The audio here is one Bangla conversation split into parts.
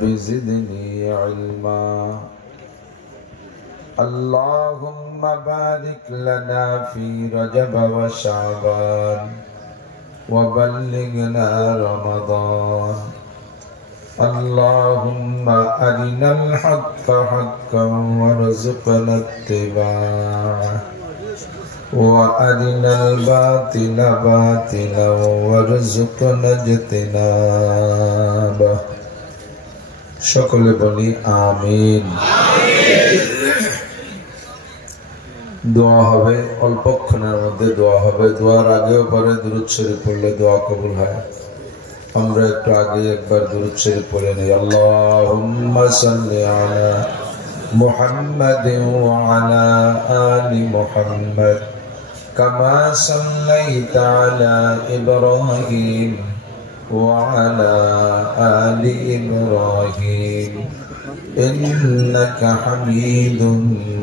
رب زدني علما اللهم بارك لنا في رجب وشعبان وبلغنا رمضان اللهم أرنا الحق حقا وارزقنا اتباعه وأرنا الباطل باطلا وارزقنا اجتنابه সকলে বলি আমিন। দোয়া হবে অল্পক্ষণের মধ্যে, দোয়া হবে। দোয়ার আগেও পরে দুরূদ শরীফ পড়লে দোয়া কবুল হয়। আমরা একটু আগে একবার দুরূদ শরীফ পড়ে নিই। আল্লাহুম্মা সাল্লি আলা মুহাম্মাদিন ওয়া আলা আলি মুহাম্মাদ কামা সাল্লাইতা আলা ইব্রাহিম ওয়া আলা আলি ইব্রাহিম ইন্নাকা হামিদুম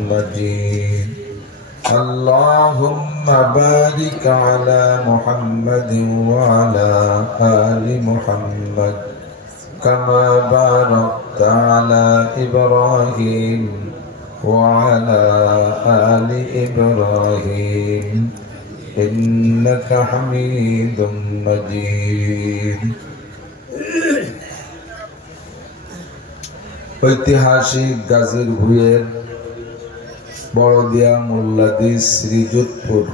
মাজিদ। اللهم بارك على محمد وعلى آل محمد كما باركت على إبراهيم وعلى آل إبراهيم إنك حميد مجيد। ঐতিহাসিক গাজীর ভুঁইয়ের বড়দিয়া মোল্লাদি শ্রীযুতপুর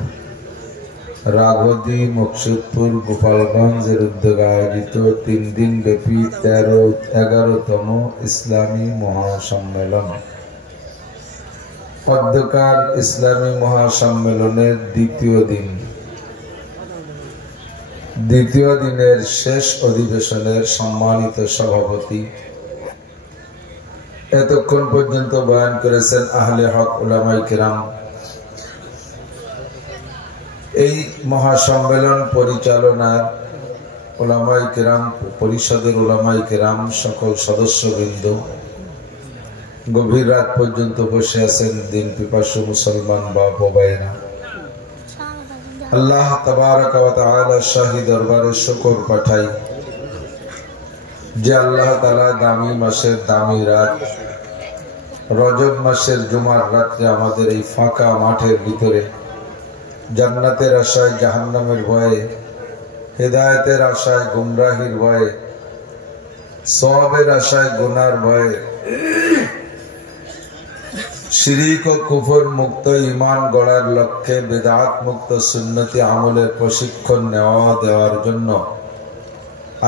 রাঘদি মকসুদপুর গোপালগঞ্জের উদ্যোগে আয়োজিত 3 দিন ব্যাপী 11তম ইসলামী মহাসম্মেলন। অধ্যকার ইসলামী মহাসম্মেলনের দ্বিতীয় দিনের শেষ অধিবেশনের সম্মানিত সভাপতি, এতক্ষণ পর্যন্ত বয়ান করেছেন আহলে হক উলামায়ে কেরাম। এই মহাসম্মেলন পরিচালনার উলামায়ে কেরাম, পরিষদের উলামায়ে কেরাম, সকল সদস্যবৃন্দ, গভীর রাত পর্যন্ত বসে আছেন দিন পিপাসু মুসলমান বাপ ও ভাইরা। আল্লাহ তাবারক ওয়া তাআলা শাহী দরবারে শুকর পাঠাই যে আল্লাহ তাআলা দামি মাসের দামি রাত রজব মাসের জুমার রাত্রে আমাদের এই ফাঁকা মাঠের ভিতরে জান্নাতের আশায় জাহান্নামের ভয়ে, হেদায়েতের আশায় গুমরাহির ভয়ে, সওয়াবের আশায় গুনার ভয়ে, শিরিক ও কুফর মুক্ত ঈমান গড়ার লক্ষ্যে বিদআত মুক্ত সুন্নতি আমলের প্রশিক্ষণ দেওয়ার জন্য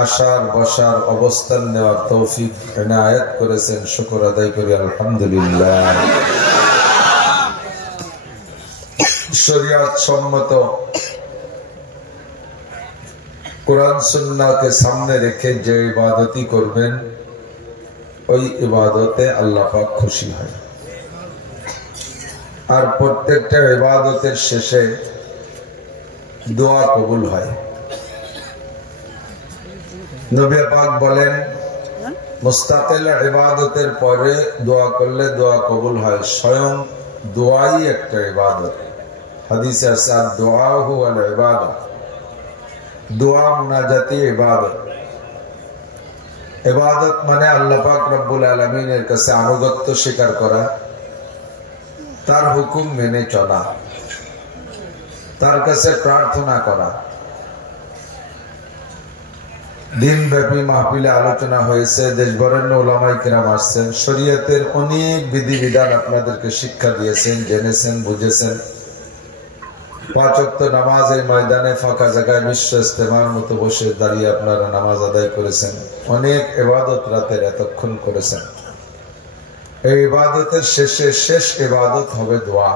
আশার বসার অবস্থান নেওয়ার তৌফিক এনায়েত করেছেন। শুকর আদায় করি আলহামদুলিল্লাহ। শরীয়ত সম্মত কোরআন সুন্নাহকে সামনে রেখে যে ইবাদতই করবেন ওই ইবাদতে আল্লাহ পাক খুশি হয়। আর প্রত্যেকটা ইবাদতের শেষে দোয়া কবুল হয়। নবী পাক বলেন মুস্তাকিল ইবাদতের পরে দোয়া করলে দোয়া কবুল হয়। স্বয়ং দোয়াই একটা ইবাদত। হাদিসে আছে দোয়া হুয়াল ইবাদত, দোয়া মুনাজাতি ইবাদত। ইবাদত মানে আল্লাহ পাক রব্বুল আলামিনের কাছে আনুগত্য স্বীকার করা, তার হুকুম মেনে চলা, তার কাছে প্রার্থনা করা। দিনব্যাপী মাহফিলে আলোচনা হয়েছে, দেশবরেণ্য উলামায়ে কেরাম আসছেন, শরীয়তের অনেক বিধিবিধান আপনাদেরকে শিক্ষা দিয়েছেন, জেনেছেন, বুঝেছেন। 5 ওয়াক্ত নামাজ এই ময়দানে ফাঁকা জায়গায় বিশ্ব ইস্তেমার মতো বসে দাঁড়িয়ে আপনারা নামাজ আদায় করেছেন। অনেক ইবাদত রাতের এতক্ষণ করেছেন। এই ইবাদতের শেষে শেষ ইবাদত হবে দোয়া।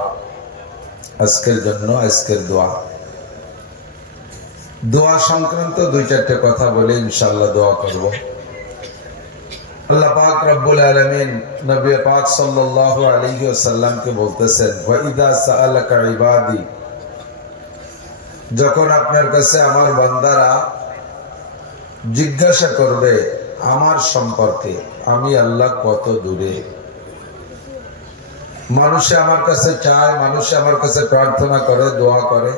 আজকের জন্য আজকের দোয়া। দোয়া সংক্রান্ত 2-4টে কথা বলে ইনশাআল্লাহ দোয়া করব। আল্লাহ পাক রব্বুল আলামিন নবী পাক সাল্লাল্লাহু আলাইহি ওয়াসাল্লামকে বলতেছেন, ওয়া ইযা সাআলাকা ইবাদি, যখন আপনার কাছে আমার বান্দারা জিজ্ঞাসা করবে আমার সম্পর্কে, আমি আল্লাহ কত দূরে। মানুষে আমার কাছে চায়, মানুষে আমার কাছে প্রার্থনা করে, দোয়া করে,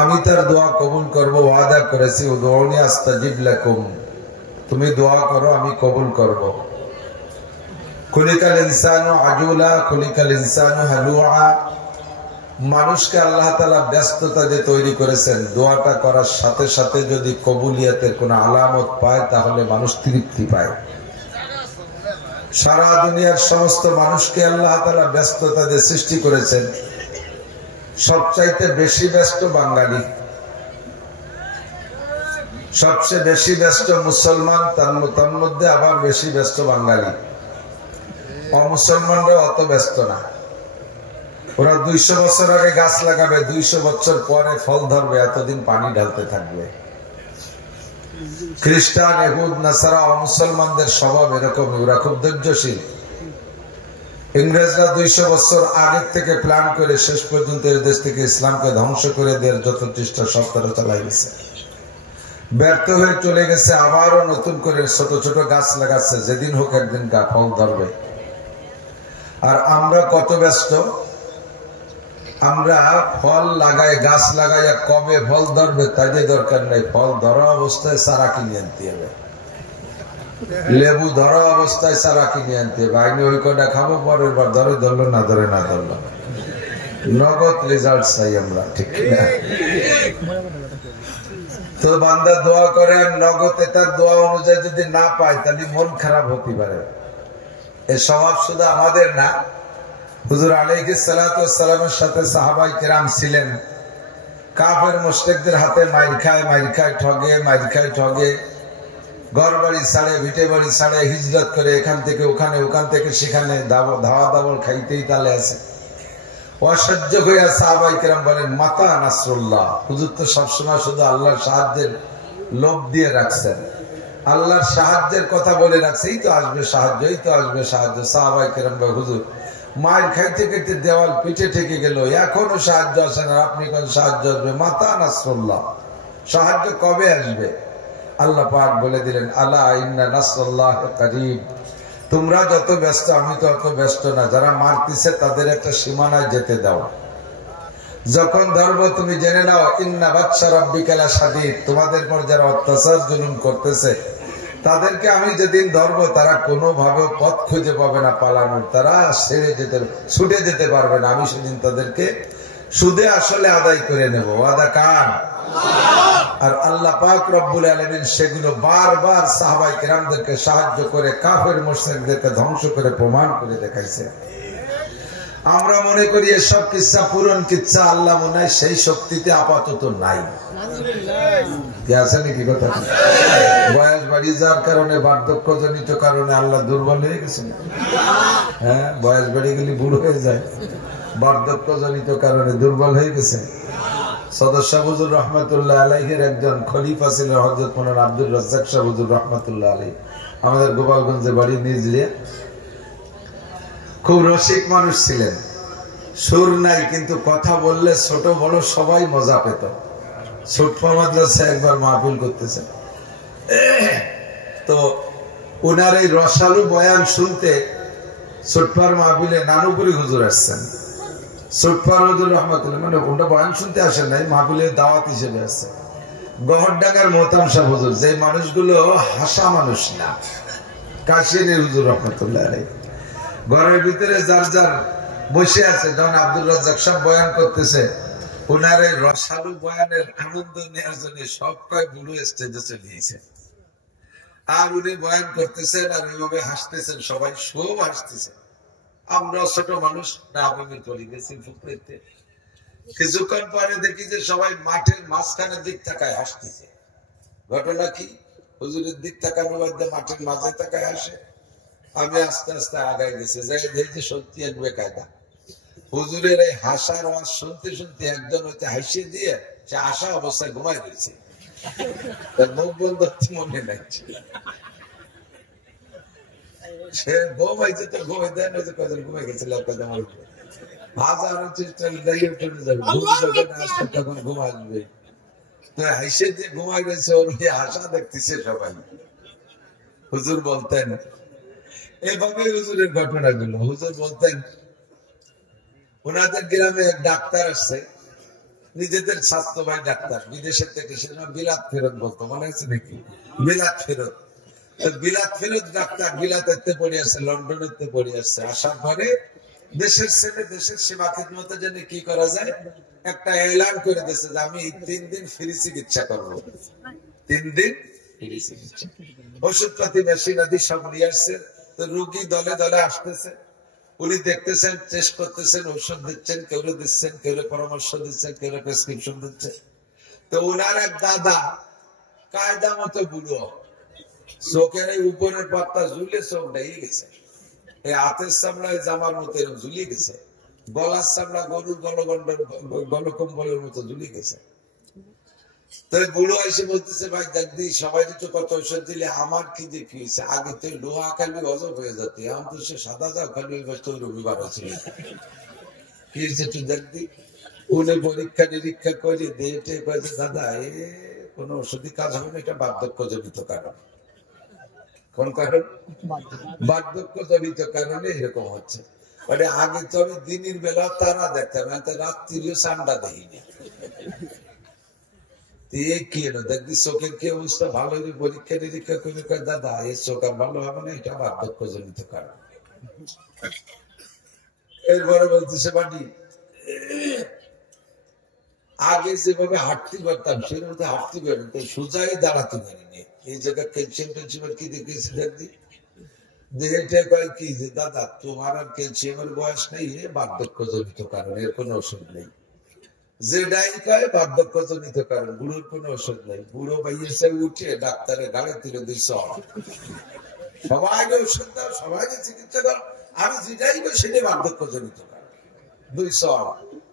আমি তার দোয়া কবুল করব। ওয়াদা করেছি উদউনি আস্তাজিব লাকুম, তুমি দোয়া করো, আমি কবুল করব। খুলিকাল ইনসানু আজুলা খুলিকাল ইনসানু হালুআ। মানুষকে আল্লাহ তাআলা ব্যস্ততা দিয়ে তৈরি করেছেন। দোয়াটা করার সাথে সাথে যদি কবুলিয়াতের কোনো আলামত পায় তাহলে মানুষ তৃপ্তি পায়। সারা দুনিয়ার সমস্ত মানুষকে আল্লাহ তাআলা ব্যস্ততা দিয়ে সৃষ্টি করেছেন। সবচাইতে বেশি ব্যস্ত বাঙালি, সবচেয়ে বেশি ব্যস্ত মুসলমান, তার মধ্যে আবার বেশি ব্যস্ত বাঙালি। অমুসলমানরা অত ব্যস্ত না। ওরা 200 বছর আগে গাছ লাগাবে, 200 বছর পরে ফল ধরবে, এতদিন পানি ঢালতে থাকবে। খ্রিস্টান, ইহুদ, নাসারা, অমুসলমানদের স্বভাব এরকম, ওরা খুব ধৈর্যশীল। ইংরেজরা 200 বছর আগের থেকে প্ল্যান করে শেষ পর্যন্ত এই দেশ থেকে ইসলামকে ধ্বংস করে দেওয়ার যত চেষ্টা সব তারা চালাই গেছে। ব্যর্থ হয়ে চলে গেছে, আবারও নতুন করে ছোট ছোট গাছ লাগাচ্ছে, যেদিন হোক একদিন ফল ধরবে। আর আমরা কত ব্যস্ত, আমরা ফল লাগাই, গাছ লাগাই, কবে ফল ধরবে তাই দরকার নেই। ফল ধরা অবস্থায় চারা কিনে আনতে হবে, লেবু ধরা অবস্থায় চারা কিনে আনতে হবে। আইনি ওই কটা খাবো, পরের বার ধরে ধরলো, না ধরে না ধরলো। নগদ রেজাল্ট চাই আমরা, ঠিক না? তো বান্দা দোয়া করে, নগদ তার দোয়া অনুযায়ী যদি না পায় তাহলে মন খারাপ হতে পারে। এ স্বভাব শুধু আমাদের না, হুজুর আলাইহিস সালাতু ওয়াস সালামের সাথে সাহাবায়ে কেরাম ছিলেন। কাফের মুশরিকদের হাতে মাইর খায়, ঠগে, ঘর বাড়ি ছাড়ে, ভিটে বাড়ি ছাড়ে, হিজরত করে এখান থেকে ওখানে, ওখান থেকে সেখানে, ধাওয়া দাবল খাইতেই তালে আছে। অসহ্য হইয়া সাহাবায়ে কেরাম বলেন, মাতা নাসরুল্লাহ। হুজুর তো সবসময় শুধু আল্লাহর সাহায্যের লোভ দিয়ে রাখছেন, আল্লাহর সাহায্যের কথা বলে রাখছে, এই তো আসবে সাহায্য, এই তো আসবে সাহায্য। সাহাবায়ে কেরাম বলে, হুজুর মায়ের খাইতে খাইতে দেওয়াল পিঠে ঠেকে গেল, এখনো সাহায্য আসে না, আপনি কোন সাহায্য আসবে? মাতা নাসরুল্লাহ, সাহায্য কবে আসবে? আল্লাহ পাক বলে দিলেন, আলা ইন্না নাসরুল্লাহি করিব। তোমরা যত ব্যস্ত, আমি তো অত ব্যস্ত না। যারা মারতেছে তাদের একটা সীমানায় যেতে দাও। যখন ধরবো তুমি জেনে নাও, ইন্না বাতশা রাব্বিকা লাশাদীদ। তোমাদের পর যারা অত্যাচার জুলুম করতেছে তাদেরকে আমি যেদিন ধরবো, তারা কোনোভাবে পথ খুঁজে পাবে না পালানোর, তারা ছুটে যেতে পারবে না। আমি সেদিন তাদেরকে সুদে আসলে আদায় করে নেব। ওয়াদা কার? আর আল্লাহ পাক রব্বুল আলামিন সেগুলো বারবার সাহাবায়ে কেরামদেরকে সাহায্য করে কাফের মুশরিকদেরকে ধ্বংস করে প্রমাণ করে দেখাইছে। আমরা মনে করি এসব কিচ্ছা পুরন কিচ্ছা, আল্লাহ মনে হয় সেই শক্তিতে আপাতত নাই। আছে নাকি কথা? বয়স বাড়িয়ে যাওয়ার কারণে, বার্ধক্যজনিত কারণে আল্লাহ দুর্বল হয়ে গেছে। হ্যাঁ, বয়স বেড়ে গেলে বুড়ো হয়ে যায়, বার্ধক্যজনিত কারণে দুর্বল হয়ে গেছে। সদস্য হুজুর রহমাতুল্লাহ আলাইহির একজন খলিফা ছিলেন হযরত মাওলানা আব্দুর রাজ্জাক সাহেব হুজুর রহমাতুল্লাহ আলাইহি, আমাদের গোপালগঞ্জে বাড়ি, নিজলিয়া। খুব রসিক মানুষ ছিলেন, সুর নাই, কিন্তু কথা বললে ছোট বড় সবাই মজা পেত। ছোট্ট মাদ্রাসায় একবার মাহফিল করতেছেন, তো উনার এই রসালু বয়ান শুনতে ছোট্টপার মাহফিলে নানুপুরি হুজুর আসছেন। ছোট্টপার হুজুর রহমাতুল্লাহ, মানে ওটা বয়ান শুনতে আসেন নাই, মাহফিলের দাওয়াত হিসেবে আসছে। গহরডাঙ্গার মোহতাম সাহেব হুজুর, যে মানুষগুলো হাসা মানুষ না, কাশিনী হুজুর রহমাতুল্লাহ আলাইহি, ঘরের ভিতরে যার যার বসে আছে। যখন আব্দুর রাজ্জাক সাহেব বয়ান করতেছে, উনার এই রসালু বয়ানের আনন্দ নেওয়ার জন্য সব কয় বুড়ো স্টেজে চলে গেছে। আর উনি বয়ান করতেছেন আর ওইভাবে হাসতেছেন, সবাই সব হাসতেছে। আমরা ছোট মানুষ না, আমি চলে গেছি ফুকরিতে। কিছুক্ষণ পরে দেখি যে সবাই মাঠের মাঝখানের দিক তাকায় হাসতেছে। ঘটনা কি? হুজুরের দিক তাকানোর মধ্যে মাঠের মাঝে তাকায় আসে। আমি আস্তে আস্তে আগায় গেছি, যাই দেখছি সত্যি এক বেকায়দা। হুজুরের এই হাসার আওয়াজ শুনতে শুনতে একজন হইতে হাসিয়ে দিয়ে সে হাসা অবস্থায় ঘুমাই দিয়েছে। তার মুখ বন্ধ মনে নাই, সে ঘুমাইছে তো ঘুমাই দেয় না, কজন ঘুমাই গেছিল ভাজা চেষ্টা তখন ঘুম আসবে। তো হাসে দিয়ে ঘুমাই গেছে, ওর হাসা দেখতেছে সবাই। হুজুর বলতেন এভাবে হুজুরের ঘটনাগুলো। হুজুর বলতেন ওনাদের গ্রামে এক ডাক্তার আসছে, নিজেদের স্বাস্থ্য ভাই ডাক্তার, বিদেশের থেকে, সে বিলাত ফেরত বলতো, মনে আছে নাকি? বিলাত ফেরত। বিলাত ফেরত ডাক্তার বিলাতে পড়ে আসছে, লন্ডনেতে পড়ে আসছে। আসার পরে দেশের ছেলে দেশের সেবা খিদমতে জন্য কি করা যায় একটা এলান করে দিয়েছে যে আমি 3 দিন ফ্রি চিকিৎসা করবো। 3 দিন ফ্রি চিকিৎসা, ওষুধপাতি মেশিন আদি সব নিয়ে আসছে। তো রোগী দলে দলে আসতেছে, উনি দেখতেছেন, টেস্ট করতেছেন, ঔষধ দিচ্ছেন, কেউ দিচ্ছেন, কেউ পরামর্শ দিচ্ছেন, কেউ প্রেসক্রিপশন দিচ্ছে। তো ওনার এক দাদা কায়দা মতো বুড়ো, চোখের এই উপরের পাত্তা ঝুলে চোখ ডেয়ে গেছে, এই হাতের চামড়ায় জামার মতো এরকম ঝুলিয়ে গেছে, গলার চামড়া গরুর গলকম্বলের মতো ঝুলিয়ে গেছে। তো বুড়ো এসে বলতেছে, ভাই দাদি সবাই তো কত ঔষধ দিলে, আমার কি যে কি হয়েছে, আগে তো লোহা খালি অজব হয়ে যেত, এখন তো সে সাদা যাও খালি রবিবার ছিল, কি হয়েছে তুই দাদি? উনি পরীক্ষা নিরীক্ষা করে দিয়েছে, কয়েছে দাদা এ কোনো ওষুধই কাজ হবে না, এটা বার্ধক্য জনিত কারণ। কোন কারণ? বার্ধক্য জনিত কারণে এরকম হচ্ছে। মানে আগে তো আমি দিনের বেলা তারা দেখতাম, রাত্রিও চান্ডা দেখিনি। কি এলো দেখবি চোখের কি অবস্থা, ভালো পরীক্ষা নিরীক্ষা করে কয় দাদা এই চোখ আর ভালো হবে না, এটা বার্ধক্য জনিত কারণ। এরপরে বলতেছে বাড়ি আগে যেভাবে হাঁটতে পারতাম সেভাবে হাঁটতে পারি, সোজাই দাঁড়াতে পারিনি। এই জায়গায় ক্যালসিয়াম টেলসিয়ামের কি দেখেছি দেখবি দেহটা কয় কি যে দাদা তোমার আর ক্যালসিয়ামের বয়স নেই, বার্ধক্য জনিত কারণ, এর কোনো ওষুধ নেই। যেটাই কয় বার্ধক্য জনিত কারণ, বুড়োর কোনো ওষুধ নেই। বুড়ো পাইয়েছে উঠে ডাক্তারের গালে তুলে দিয়েছ, সবাইকে ওষুধ দাও, সবাইকে চিকিৎসা দাও, আমি যেটাই কই সেটাই বার্ধক্য জনিত কারণ। 200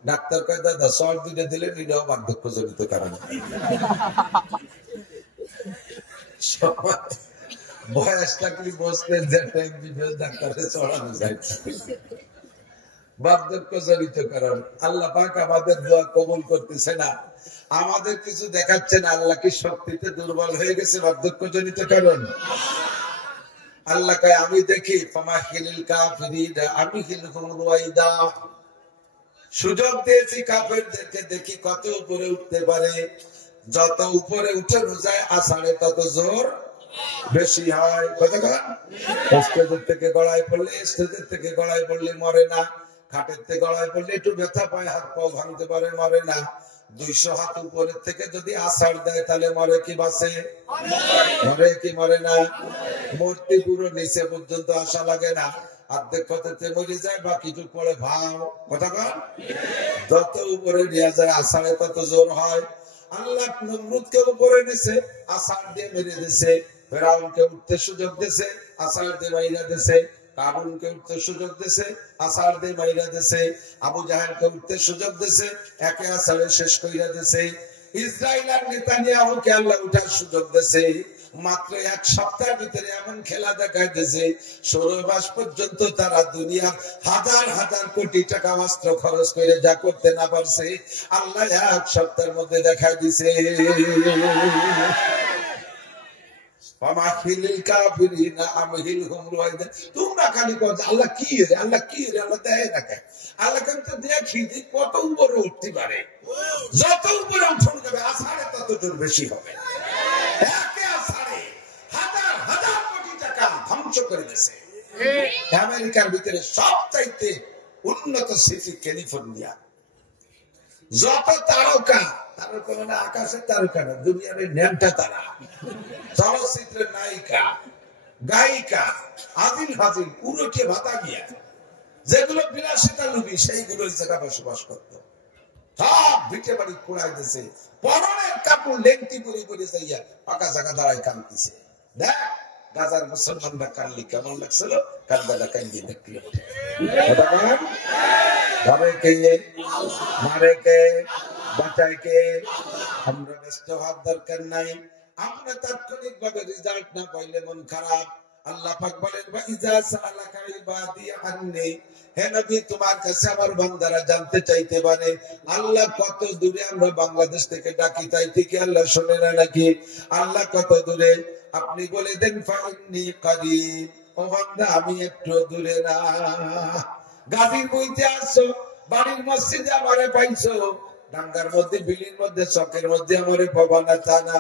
ডাক্তার কয় দাদা সর দিলে দিলেন, এটাও বার্ধক্য জনিত কারণ। বয়স থাকলে বসতেন যে টাইম বিবেল ডাক্তারে চড়ানো যায়, বার্ধক্য জনিত কারণ। আল্লাহ পাক আমাদের দোয়া কবুল করতেছে না, আমাদের কিছু দেখাচ্ছে না। আল্লাহ কি শক্তিতে দুর্বল হয়ে গেছে? বার্ধক্য জনিত কারণ। আল্লাহ কয় আমি দেখি ফামাহিলিল কাফিরিনা আমহিলহুম রুয়াইদা, সুযোগ দিয়েছি কাফেরদেরকে, দেখি কত উপরে উঠতে পারে। যত উপরে উঠানো যায় আষাঢ়ে তত জোর বেশি হয়। কতক্ষণ স্টেজের থেকে গড়ায় পড়লে, স্টেজের থেকে গড়ায় পড়লে মরে না, খাটের থেকে গড়ায় পড়লে একটু ব্যথা পায়, হাত পাও ভাঙতে পারে, মরে না। 200 হাত উপরের থেকে যদি আষাঢ় দেয় তাহলে মরে কি বাঁচে? মরে কি মরে না? মূর্তি পুরো নিচে পর্যন্ত আসা লাগে না, অর্ধেক কথাতে মরে যায়, বাকিটুক পরে ভাও। কতক্ষণ যত উপরে নিয়ে যায় আষাঢ়ে তত জোর হয়। আল্লাহ নমরুদকে উপরে নিছে, আষাঢ় দিয়ে মেরে দিছে। ফেরাউনকে উঠতে সুযোগ দিছে, আষাঢ় দিয়ে মাইরা দিছে। কারুনকে উঠতে সুযোগ দিছে, আষাঢ় দিয়ে মাইরা দিছে। আবু জাহেলকে উঠতে সুযোগ দিছে, একে আষাঢ়ে শেষ কইরা দিছে। ইসরাইল আর নেতানিয়াহুকে আল্লাহ উঠার সুযোগ দিছে, মাত্র 1 সপ্তাহের ভিতরে এমন খেলা দেখাই দিয়েছে, 16 মাস পর্যন্ত তারা দুনিয়া হাজার হাজার কোটি টাকা অস্ত্র খরচ করে যা করতে না পারছে, আল্লাহ 1 সপ্তাহের মধ্যে দেখাই দিছে। তোমরা খালি আল্লাহ কি রে, আল্লাহ কি রে, আল্লাহ দেয় না কেন? আল্লাহ কিন্তু দেখি কত উপরে উঠতে পারে, যত উপরে উঠানো যাবে আষাঢ়ে তত জোর বেশি হবে। হাজার হাজার কোটি টাকা ধ্বংস করে দিয়েছে। আমেরিকার ভিতরে সবচাইতে উন্নত সিটি ক্যালিফোর্নিয়া। যত তারকা, তারকা মানে আকাশের তারকা না, দুনিয়ার ন্যাংটা তারা, চলচ্চিত্রের নায়িকা, গায়িকা, আদিল হাজির, পুরোকে ভাতা গিয়া, যেগুলো বিলাসিতা লোভী সেইগুলো জায়গা বসবাস করত। সব ভিটে বাড়ি কুড়াই দিয়েছে, পরনের কাপড় লেংটি পরে পরে যাইয়া পাকা জায়গা দাঁড়ায় কাঁদতেছে। দেখ গাজার মুসলমানরা কানলি কেমন লাগছিল, কান্দাটা কান্দি দেখলি। ধরে কে, মারে কে, বাঁচায় কে? আমরা ব্যস্ত হওয়ার দরকার নাই। আমরা তাৎক্ষণিক ভাবে রেজাল্ট না পাইলে মন খারাপ। আল্লাহ পাক বলেন ইজা সালাকা ইবাদি আন্নি, হে নবী তোমার কাছে আমার বান্দারা জানতে চাইতে পারে আল্লাহ কত দূরে। আমরা বাংলাদেশ থেকে ডাকি, তাই থেকে আল্লাহ শোনে না নাকি? আল্লাহ কত দূরে আপনি বলে দেন ফাইন্নি করিব, ও বান্দা আমি একটু দূরে না। গাজীর বইতে আসছো, বাড়ির মসজিদে আমারে পাইছো, ডাঙ্গার মধ্যে বিলির মধ্যে চকের মধ্যে আমারে পাবা না তা না,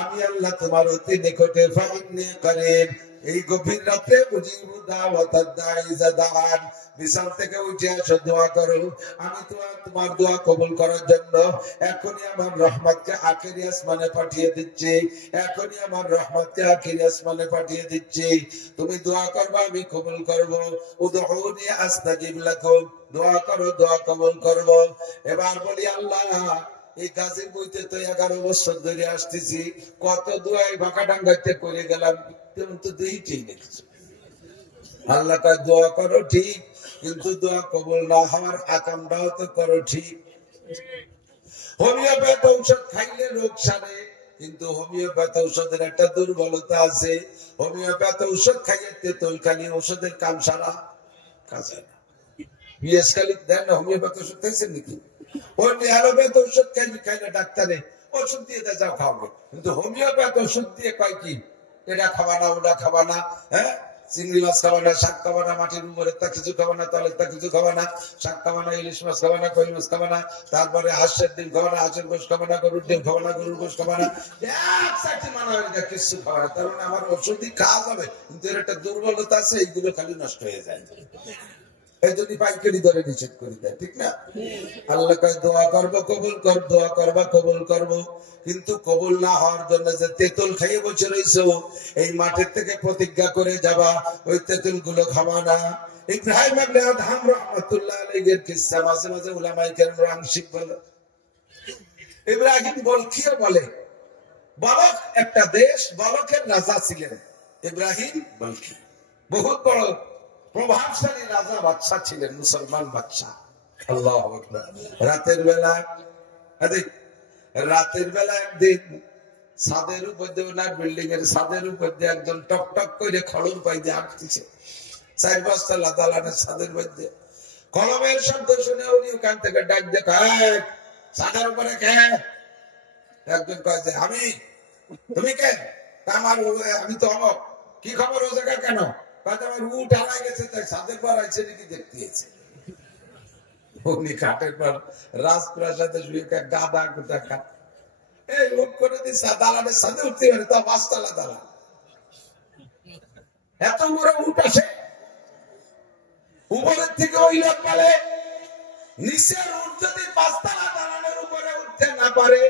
আমি আল্লাহ তোমার অতি নিকটে ফাইন্নি করিব। এই গভীর রাতে উজিবু দাওয়াতাদ দাঈ ইযা দাআন, বিছান থেকে উঠে আসো, দোয়া করো, আমি তোমার দোয়া কবুল করার জন্য এখনই আমার রহমতকে আখেরি আসমানে পাঠিয়ে দিচ্ছি, এখনই আমার রহমতকে আখেরি আসমানে পাঠিয়ে দিচ্ছি। তুমি দোয়া করবা, আমি কবুল করব। উদউনি আস্তাজিব লাকুম, দোয়া করো, দোয়া কবুল করব। এবার বলি আল্লাহ, এই গাছের বইতে তো 11 বছর ধরে আসতেছি, কত দোয়াই ভাকাডাঙ্গাতে করে গেলাম, তেমন তো দেইতেই দেখছি। আল্লাহ কয় দোয়া করো ঠিক, কিন্তু দোয়া কবুল না হওয়ার আকামটাও তো করো ঠিক। হোমিওপ্যাথ ঔষধ খাইলে রোগ সারে, কিন্তু হোমিওপ্যাথ ঔষধের একটা দুর্বলতা আছে, হোমিওপ্যাথ ঔষধ খাইয়ে তেঁতুল খালি ঔষধের কাম সারা কাজ হয় না। বিএস খালি দেন না, হোমিওপ্যাথ ওষুধ খাইছেন নাকি? ওই অ্যালোপ্যাথ ওষুধ খাইলে ডাক্তারে ওষুধ দিয়ে দেয়, যাও খাওয়াবে, কিন্তু হোমিওপ্যাথ ওষুধ দিয়ে কয় কি, এটা খাবা না, ওটা খাবা না, হ্যাঁ, চিংড়ি মাছ খাবা না, শাক খাবা না, মাটির উপরে তা কিছু খাবা না, তলের তা কিছু খাবা না, শাক খাবা না, ইলিশ মাছ খাবা না, কই মাছ খাবা না, তারপরে হাঁসের ডিম খাবা না, হাঁসের গোশ খাবা না, গরুর ডিম খাবা না, গরুর গোশ খাবা না, কিছু খাবা না। তার মানে আমার ওষুধই খাওয়া যাবে, কিন্তু এর একটা দুর্বলতা আছে, এইগুলো খালি নষ্ট হয়ে যায়, এই জন্য পাইকারি দরে নিষেধ করে দেয়, ঠিক না? আল্লাহ কয় দোয়া করবো কবুল কর, দোয়া করবা কবুল করবো, কিন্তু কবুল না হওয়ার জন্য যে তেঁতুল খাইয়ে বসে রয়েছে, এই মাঠের থেকে প্রতিজ্ঞা করে যাবা, ওই তেঁতুল গুলো খাবা না। ইব্রাহিম ইবনে আদহাম রাহমাতুল্লাহ আলাইহির কিসসা মাঝে মাঝে উলামায়ে কেরাম আংশিক বলে। ইব্রাহিম বলখিও বলে, বলক একটা দেশ, বলকের রাজা ছিলেন ইব্রাহিম বলখি, বহুত বড় প্রভাবশালী রাজা বাদশা ছিলেন, মুসলমান বাদশা। আল্লাহু আকবার। রাতের বেলা একদিন ছাদের উপর দিয়ে, ওনার বিল্ডিং এর ছাদের উপর দিয়ে একজন টক টক করে খড়ম পাই দিয়ে হাঁটতেছে, 4-5 তলা দালানের ছাদের মধ্যে। কলমের শব্দ শুনে উনি ওখান থেকে ডাক দেখায়, ছাদের উপরে কে? একজন কয় যে আমি। তুমি কে? আমার, আমি তো অমক। কি খবর, ও জায়গা কেন? আমার উট হারাই গেছে, তাই ছাদের পর আইছে নাকি দেখতে গেছে। উনি খাটের পর রাজপ্রাসাদে শুয়ে গাদা গুটা খাট, এই উট করে দিচ্ছে দালানের সাথে উঠতে পারে, তা 5 তলা দালান, এত বড় উট আসে। উপরের থেকে ওই লোক বলে, নিচের উট যদি 5 তলা দালানের উপরে উঠতে না পারে,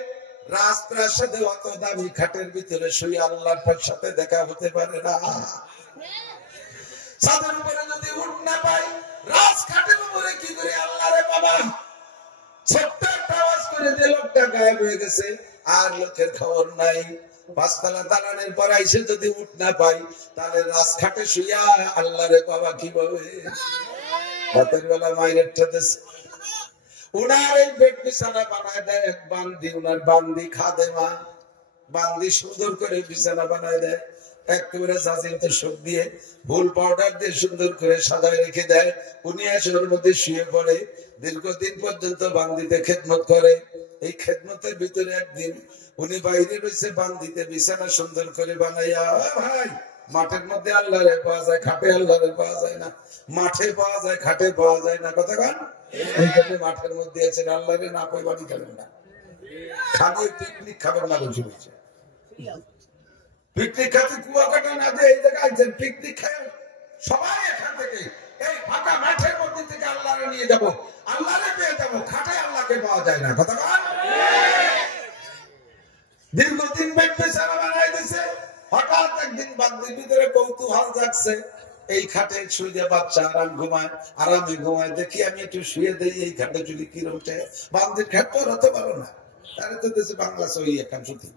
রাজপ্রাসাদে অত দামি খাটের ভিতরে শুয়ে আল্লাহর সাথে দেখা হতে পারে না। ছাদের উপরে যদি উঠ না পাই, রাজখাটের উপরে কি করে আল্লাহ রে বাবা? ছোট্ট একটা আওয়াজ করে দিয়ে লোকটা গায়েব হয়ে গেছে, আর লোকের খবর নাই। 5 তলা দালানের পর আইসে যদি উঠ না পাই, তাহলে রাজখাটে শুইয়া আল্লাহ রে বাবা কিভাবে? রাতের বেলা মায়ের ঠেতেছে, উনার এই বেড বিছানা বানায় দেয় এক বান্দি, উনার বান্দি খাদেমা, বান্দি সুন্দর করে বিছানা বানায় দেয়, একেবারে জাজিমতে শোক দিয়ে ফুল পাউডার দিয়ে সুন্দর করে সাজায় রেখে দেয়। উনি এসে ওর মধ্যে শুয়ে পড়ে, দীর্ঘদিন পর্যন্ত বান্দিতে খেদমত করে। এই খেদমতের ভিতরে একদিন উনি বাইরে রয়েছে, বান্দিতে বিছানা সুন্দর করে বানাইয়া, ভাই মাঠের মধ্যে আল্লাহরে পাওয়া যায়, খাটে আল্লাহরে পাওয়া যায় না, মাঠে পাওয়া যায়, খাটে পাওয়া যায় না, কথা কান। এইখানে মাঠের মধ্যে আছেন, আল্লাহরে না পাই বাড়ি খাবেন না, খালি পিকনিক খাবেন না, বসে বসে পিকনিক খাতে কুয়াকাটা না যে এই জায়গায় আইছেন পিকনিক খায়, সবাই এখান থেকে এই ফাঁকা মাঠের মধ্যে থেকে আল্লাহরে নিয়ে যাব, আল্লাহরে পেয়ে যাবো, খাটে আল্লাহকে পাওয়া যায় না, কথা কান। দীর্ঘদিন বেঁচে সারা বানাই দিছে, হঠাৎ একদিন বান্দির ভিতরে কৌতূহল জাগছে, এই খাটে শুয়ে বাচ্চা আরাম ঘুমায়, আরামে ঘুমায়, দেখি আমি একটু শুয়ে দেই এই খাটে, যদি কিরম বান্দির খাট তো হতে পারো না, তাহলে তো দেশে বাংলা সহি এখন সত্যি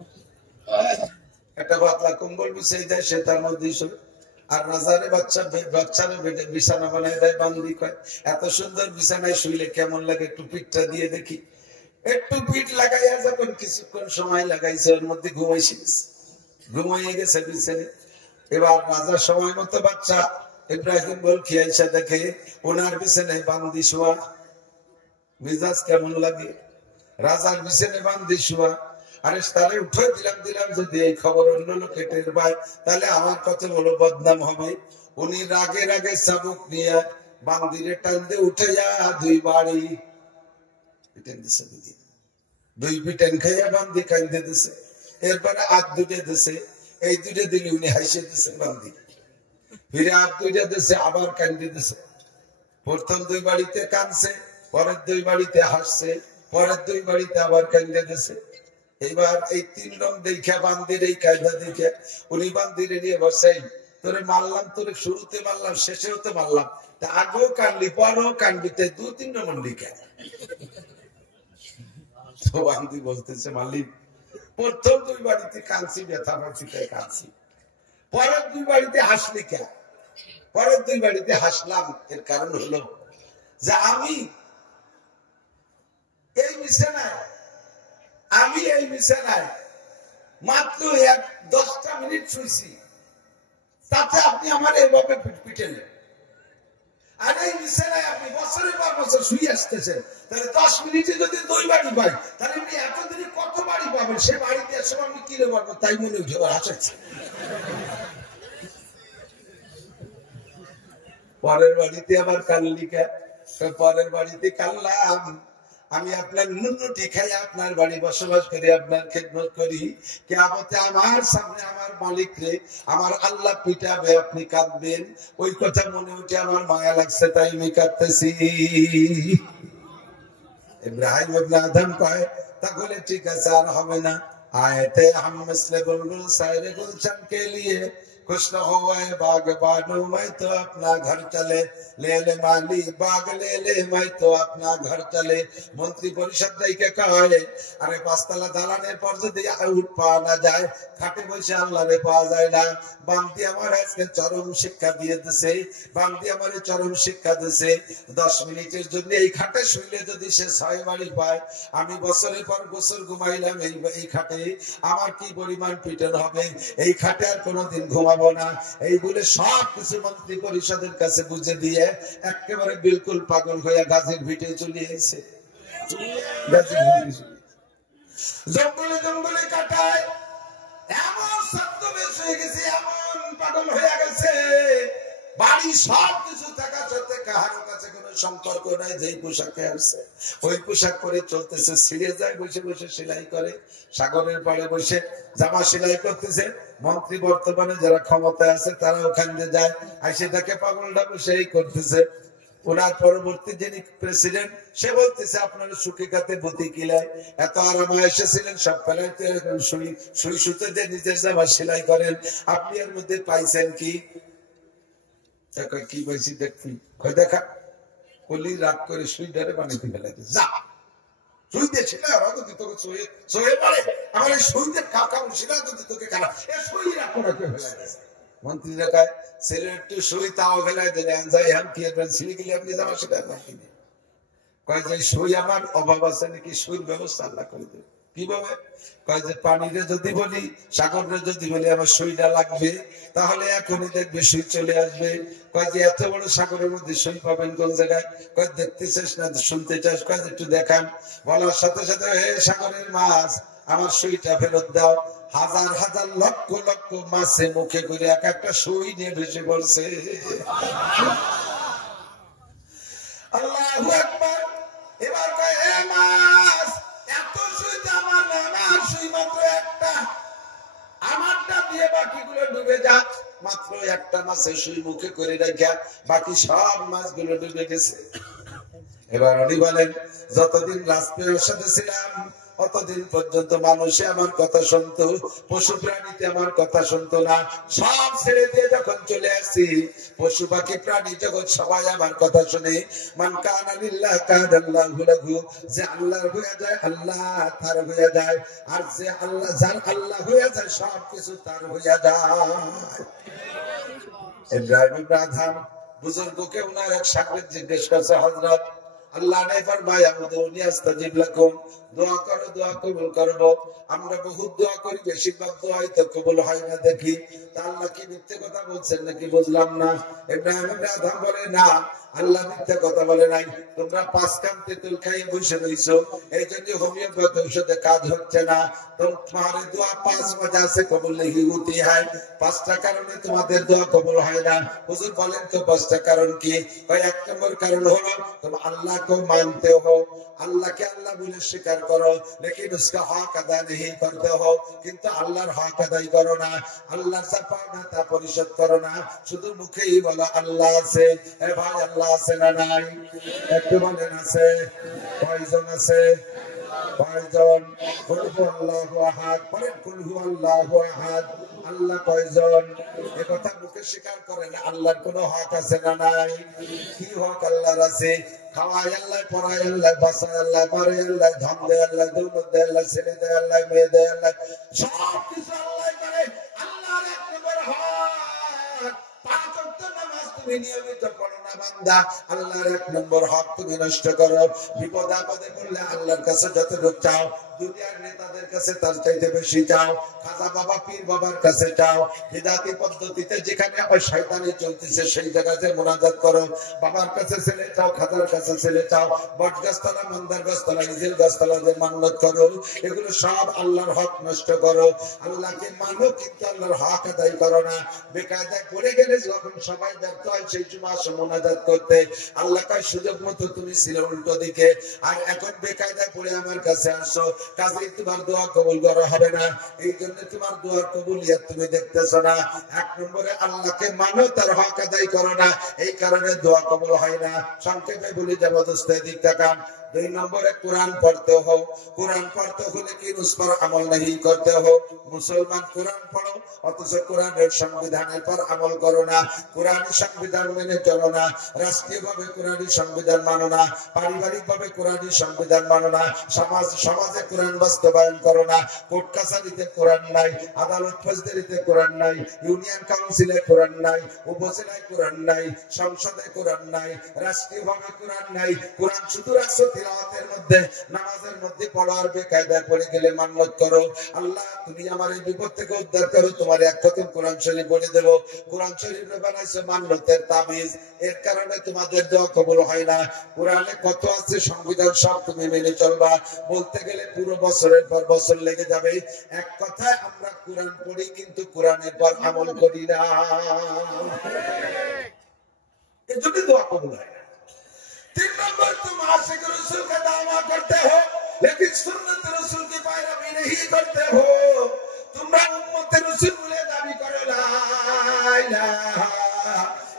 একটা পাতলা কম্বল বিছাই দেয়, সে তার মধ্যে আর রাজারে বাচ্চারে বিছানা বানায় দেয়। বান্দি কয়, এত সুন্দর বিছানায় শুইলে কেমন লাগে, একটু পিঠটা দিয়ে দেখি। একটু পিঠ লাগাইয়া যখন কিছুক্ষণ সময় লাগাইছে, ওর মধ্যে ঘুমাইয়ে গেছে বিছানে। এবার রাজার সময় মতো বাচ্চা ইব্রাহিম বলখি আইসা দেখে ওনার বিছানায় বান্দি শোয়া, মিজাজ কেমন লাগে? রাজার বিছানে বান্দি শোয়া, আরে তারে উঠে দিলাম, যদি এই খবর অন্য লোকে টের পায়, তাহলে আমার কত বড় বদনাম হবে। উনি রাগে চাবুক নিয়ে বান্দিরে টান দিয়ে উঠে যা 2 বাড়ি পিটেন দিছে, দুই পিটেন খাইয়া বান্দি কান্দে দিছে, এরপরে আর দুটে দিছে, এই দুটে দিলে উনি হাসে দিছে বান্দি, ফিরে আর দুইটা দিছে, আবার কান্দে দিছে। প্রথম দুই বাড়িতে কাঁদছে, পরের দুই বাড়িতে হাসছে, পরের দুই বাড়িতে আবার কান্দে দিছে। এবার এই তিন রং দেখা বান্দির এই কায়দা দেখে উনি বান্দিরে নিয়ে বসাই, তোরে মারলাম, তোরে শুরুতে মারলাম, শেষেও তো মারলাম, তা আগেও কানলি পরেও কানবি, তাই দু তিন নম্বর লিখে। তো বান্দি বলতেছে, মালিক প্রথম দুই বাড়িতে কাঁদছি, ব্যথা পাচ্ছি তাই কাঁদছি, পরের দুই বাড়িতে হাসলি কেন? পরের দুই বাড়িতে হাসলাম এর কারণ হলো যে আমি এই বিছানায় মাত্র 10টা মিনিট শুয়েছি, তাতে আপনি আমার এইভাবে পিটেলেন। আর এই বিছানায় আপনি বছরের পর বছর শুয়ে আসতেছেন, তাহলে 10 মিনিটে যদি 2 বাড়ি পাই, তাহলে আপনি এতদিনে কত বাড়ি পাবেন? সে বাড়িতে এসে আমি কিনে পারবো, তাই মনে উঠে হাসাচ্ছে। পরের বাড়িতে আবার কানলিকা, পরের বাড়িতে কানলাম, আমি আপনার নুনটি খাই আপনার বাড়ি বসবাস করি, আপনার খেদমত করি, কিয়ামতে আমার সামনে আমার মালিক রে, আমার আল্লাহ পিটাবে, আপনি কাঁদবেন, ওই কথা মনে উঠে আমার মায়া লাগছে, তাই আমি কাঁদতেছি। ইব্রাহিম ইবনে আদম কয়, তাহলে ঠিক আছে, আর হবে না। আয়তে হাম মিসলে বুলবুল সায়রে গুলশন কে লিয়ে खुश रहो बागबानों, मैं तो अपना घर चले, ले ले माली बाग ले ले, मैं तो अपना घर चले। মন্ত্রী পরিষদ থেকে কয়, আরে পাঁচতলা দালানের পর যদি উঠ পাওয়া না যায়, খাটে বসে আল্লাহরে পাওয়া যায় না। বান্দি আমার আজকে চরম শিক্ষা দিয়ে দিছে, বান্দি আমারে চরম শিক্ষা দিছে। 10 মিনিটের জন্য এই খাটে শুইলে যদি সে 6 বাড়ি পায়, আমি বছরের পর বছর ঘুমাইলাম এই খাটে, আমার কি পরিমাণ পিটন হবে? এই খাটে আর কোনোদিন ঘুমাবো না। এই বলে সব কিছু মন্ত্রী পরিষদের কাছে বুঝে দিয়ে একেবারে বিলকুল পাগল হয়ে গাছের ভিটে চলে এসেছে। জঙ্গলে জঙ্গলে কাটায়, এমন ছদ্মবেশ হয়ে গেছে, এমন পাগল হয়ে গেছে, বাড়ি সব কিছু থাকা সত্ত্বে কাহারো কাছে কোনো সম্পর্ক নাই। যেই পোশাকে আসছে ওই পোশাক পরে চলতেছে, ছিঁড়ে যায়, বসে বসে সেলাই করে, সাগরের পাড়ে বসে জামা সেলাই করতেছে। মন্ত্রী বর্তমানে যারা ক্ষমতায় আছে তারা ওখানে যায়, আসে তাকে পাগলটা বসে এই করতেছে। ওনার পরবর্তী যিনি প্রেসিডেন্ট, সে বলতেছে, আপনারা সুখে খাতে বুদ্ধি কিলায়, এত আরামে এসেছিলেন, সব ফেলাইতে সুই সুতো দিয়ে নিজের জামা সেলাই করেন, আপনি এর মধ্যে পাইছেন কি? কি পাইছি দেখবি, দেখা কলি রাগ করে সুই ধরে পানিতে ফেলাইতে যা, সুই দিয়েছি না যদি তোকে সয়ে পড়ে, আমার এই সুইতে কাকা উঠছিলাম যদি তোকে কারা সুই রাগ করে ফেলাইতেছে। মন্ত্রী দেখায়, ছেলে একটু সুই তাও ফেলাই দেন, যাই হাম কি ছিঁড়ে গেলে আপনি যাওয়া সেটা কিনে কয় যে সুই আমার অভাব আছে নাকি, সুইর ব্যবস্থা আল্লাহ করে দেবে। কিভাবে? কয় যে পানিরে যদি বলি, সাগরে যদি বলি আমার সুইটা লাগবে, তাহলে এখনই দেখবে সুই চলে আসবে। কয় যে এত বড় সাগরের মধ্যে সুই পাবেন কোন জায়গায়? কয় দেখতে চাস না শুনতে চাস? কয় একটু দেখান। বলার সাথে সাথে, হে সাগরের মাছ, আমার সুইটা ফেরত দাও। হাজার হাজার লক্ষ লক্ষ মাছে মুখে করে এক একটা সুই নিয়ে ভেসে পড়ছে। আল্লাহু আকবার। এবার কয়, হে মাছ, এত সুই তো আমার না, আমার সুই মাত্র একটা, আমারটা দিয়ে বাকিগুলো ডুবে যাক। মাত্র একটা মাছের সুই মুখে করে রেখে বাকি সব মাছগুলো ডুবে গেছে। এবার উনি বলেন, যতদিন রাজপ্রাসাদের সাথে ছিলাম অতদিন পর্যন্ত মানুষে আমার কথা শুনতো, পশু প্রাণীতে আমার কথা শুনতো না। সব ছেড়ে দিয়ে যখন চলে আসছি, পশু পাখি প্রাণী জগৎ সবাই আমার কথা শুনে। মান কানা লিল্লাহ কানাল্লাহু লাহু, যে আল্লাহর হয়ে যায় আল্লাহ তার হয়ে যায়, আর যে আল্লাহ যার আল্লাহ হয়ে যায় সব কিছু তার হয়ে যায়। ইব্রাহিম ইবনে আদম বুজুর্গকে ওনার এক সাগরেদ জিজ্ঞেস করছে, হযরত আল্লাহ নাই ফরমায় আবুদুনি আস্তাজিব লাকুম, দোয়া করো দোয়া কবুল করব। আমরা বহুত দোয়া করি, বেশিরভাগ দোয়াই তো কবুল হয় না দেখি, তা আল্লাহ কি মিথ্যে কথা বলছেন নাকি বুঝলাম না। ইব্রাহিম ইবনে আদম বলে, না আল্লাহ মিথ্যে কথা বলে নাই, তোমরা 5 কাপ তেঁতুল খাইয়ে বসে রইছো, এই জন্য হোমিওপ্যাথি ঔষধে কাজ হচ্ছে না। তোমার দোয়া 5 वजह से कबूल नहीं होती है, 5টা কারণে তোমাদের দোয়া কবুল হয় না। হুজুর বলেন তো 5টা কারণ কি? 1 নম্বর কারণ হলো তোমরা আল্লাহ को मानते हो, अल्लाह के अल्लाह बोले स्वीकार करो, लेकिन उसका हक अदा नहीं करते हो, किंतु अल्लाहर हक अदाय करो ना, अल्लाहर যা পাওনা তা পরিশোধ করো না, শুধু মুখেই বলো আল্লাহ আছে। এ ভাই আল্লাহ আছে না নাই? একটু বলেন আছে। কয়জন আছে? কয়জন? কুল হুয়াল্লাহু আহাদ, বলেন কুল হুয়াল্লাহু আহাদ। আল্লাহ কয়জন? এই কথা মুখে স্বীকার করেন, আল্লাহর কোনো হক আছে না নাই? কি হক আল্লাহর আছে? খাওয়ায় আল্লাহ, পড়ায় আল্লাহ, বাঁচায় আল্লাহ, মারে আল্লাহ, ধন দেয় আল্লাহ, দৌলত দেয় আল্লাহ, ছেলে দেয় আল্লাহ, মেয়ে দেয় আল্লাহ, সব কিছু আল্লাহ করে। আল্লাহর এক নম্বর হক, পাঁচ ওয়াক্ত নামাজ তুমি নিয়মিত পড়ো না বান্দা, আল্লাহর এক নম্বর হক তুমি নষ্ট করো। বিপদ আপদে পড়লে আল্লাহর কাছে যতটুকু চাও, দুনিয়ার নেতাদের কাছে তার চাইতে বেশি চাও, খাজা বাবা পীর বাবার কাছে চাও, বিদাতি পদ্ধতিতে যেখানে ওই শয়তানি চলতেছে সেই জায়গাতে মুনাজাত করো, বাবার কাছে ছেলে চাও, খাজার কাছে ছেলে চাও, বট গাছতলা, মন্দার গাছতলা, নিজের গাছতলা যে মান্যত করো, এগুলো সব আল্লাহর হক নষ্ট করো। আল্লাহকে মানো কিন্তু আল্লাহর হক আদায় করো না। বেকায়দায় পড়ে গেলে যখন সবাই ব্যর্থ হয় সেই সময় আসো মুনাজাত করতে, আল্লাহ কয় সুযোগ মতো তুমি ছিলে উল্টো দিকে, আর এখন বেকায়দায় পড়ে আমার কাছে আসো, কাজেই তোমার দোয়া কবুল করা হবে না। এই জন্য তোমার দোয়ার কবুলিয়ত তুমি দেখতেছো না। এক নম্বরে আল্লাহকে মানো, তার হক আদায় করো না, এই কারণে দোয়া কবুল হয় না। সংক্ষেপে বলি জবরদস্ত দিক তাকান। দুই নম্বরে কোরআন পড়তে हो, কোরআন পড়তে হলে কি उस पर अमल नहीं करते हो। মুসলমান কোরআন পড়ো অথচ কোরআনের সংবিধানের পর আমল করো না, কোরআনী সংবিধান মেনে চলো না, রাষ্ট্রীয়ভাবে কোরআনী সংবিধান মানো না, পারিবারিকভাবে কোরআনী সংবিধান মানো না, সমাজে কোরআন বাস্তবায়ন করো না, কোর্ট কাছারিতে কোরআন নাই, আদালত ফৌজদারিতে কোরআন নাই, ইউনিয়ন কাউন্সিলে কোরআন নাই, উপজেলায় কোরআন নাই, সংসদে কোরআন নাই, রাষ্ট্রীয়ভাবে কোরআন নাই। কোরআন শুধু রাখছো তিলাওয়াতের মধ্যে, নামাজের মধ্যে পড়ো, আর বেকায়দায় পড়ে গেলে মান্নত করো, আল্লাহ তুমি আমার এই বিপদ থেকে উদ্ধার করো, তোমার এক খতম কোরআন শরীফ বলে দেব। কোরআন শরীফ বানাইছো মান্নতের তাবিজ, এর কারণে তোমাদের দোয়া কবুল হয় না। কোরআনে কত আছে সংবিধান সব তুমি মেনে চলবা, বলতে গেলে পুরো বছরের পর বছর লেগে যাবে। এক কথায় আমরা কোরআন পড়ি কিন্তু কোরআনের পর আমল করি না, এজন্য দোয়া কবুল হয় না। तीन नंबर, तुम आशिक रसूल का दावा करते हो लेकिन सुन्नत रसूल की पैरवी नहीं करते हो। तुमरा उम्मत रसूल बोले दावी करो, ला इलाहा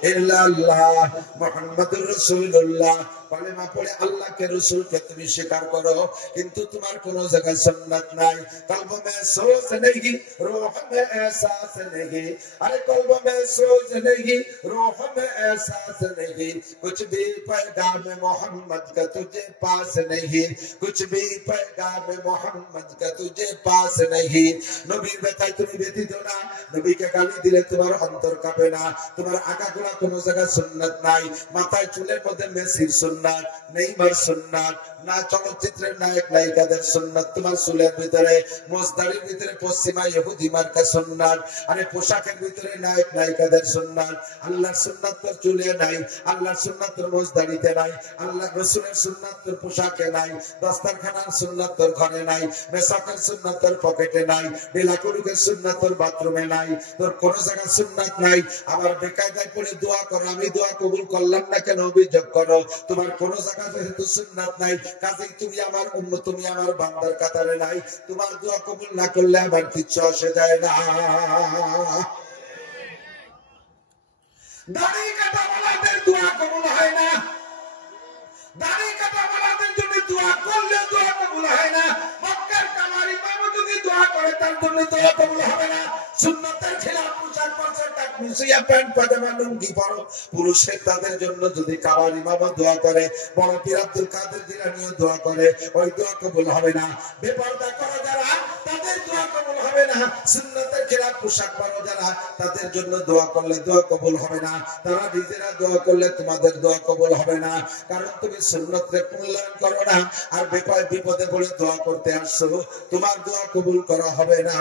इल्लल्लाह मुहम्मदुर रसूलुल्लाह, कलेमा पढ़े अल्लाह के रसूल के तुम स्वीकार करो, किंतु तुम्हार कोनो जगह सुन्नत नहीं, कल्ब में सोच नहीं, रूह में एहसास नहीं। अरे कल्ब में सोच नहीं, रूह में एहसास नहीं, कुछ भी पैगाम मोहम्मद का तुझे पास नहीं, कुछ भी पैगाम मोहम्मद का तुझे पास नहीं। नबी बताई तुम्हें व्यतीत हो ना, नबी के गाली दिले तुम्हारा अंतर कांपे ना, तुम्हारा आका गुला कोनो जगह सुन्नत नहीं, माথায় চুলের মধ্যে মেসির সুন্নাত, নেইমার সুন্নাত, না চলচ্চিত্রের নায়ক নায়িকাদের সুন্নাত তোমার চুলের ভিতরে, মোজদারির ভিতরে পশ্চিমা ইহুদি মার্কা সুন্নাত, আরে পোশাকের ভিতরে নায়ক নায়িকাদের সুন্নাত। আল্লাহর সুন্নাত তোর চুলে নাই, আল্লাহর সুন্নাত তোর মোজদারিতে নাই, আল্লাহর রাসূলের সুন্নাত তোর পোশাকে নাই, দস্তরখানার সুন্নাত তোর ঘরে নাই, মেসাকের সুন্নাত তোর পকেটে নাই, বেলাকুরুকের সুন্নাত তোর বাথরুমে নাই, তোর কোন জায়গায় সুন্নাত নাই। আবার বেকায়দায় পড়ে দোয়া করো, আমি দোয়া কবুল করলাম না কেন অভিযোগ করো, তোমার কোন জায়গায় যেহেতু সুন্নাত নাই, কাজেই তুমি আমার উম্মত, তুমি আমার বান্দার কাতারে নাই, তোমার দোয়া কবুল না করলে আমার কিচ্ছু আসে যায় না। দাড়ি কাটা ওয়ালাদের দোয়া কবুল হয় না, দাড়ি কাটা ওয়ালাদের জন্য দোয়া করলে দোয়া কবুল হয় না, মক্কার কামার ইমাম যদি দোয়া করে তার জন্য দোয়া কবুল হবে না। সুন্নতের খেলাফ পোশাক পরছে, টাক মিশিয়া প্যান্ট পাজামা লুঙ্গি পরো, পুরুষের তাদের জন্য যদি কামার ইমাম দোয়া করে, বড় পীর আব্দুল কাদের জিলানীও দোয়া করে, ওই দোয়া কবুল হবে না। বেপরদা করা যারা তাদের দোয়া কবুল হবে না, সুন্নতের খেলাফ পোশাক পরো যারা তাদের জন্য দোয়া করলে দোয়া কবুল হবে না, তারা নিজেরা দোয়া করলে তোমাদের দোয়া কবুল হবে না, কারণ তুমি সুন্নতকে মূল্যায়ন করো না, আর বিপদে পড়ে দোয়া করতে আসছো, তোমার দোয়া কবুল করা হবে না।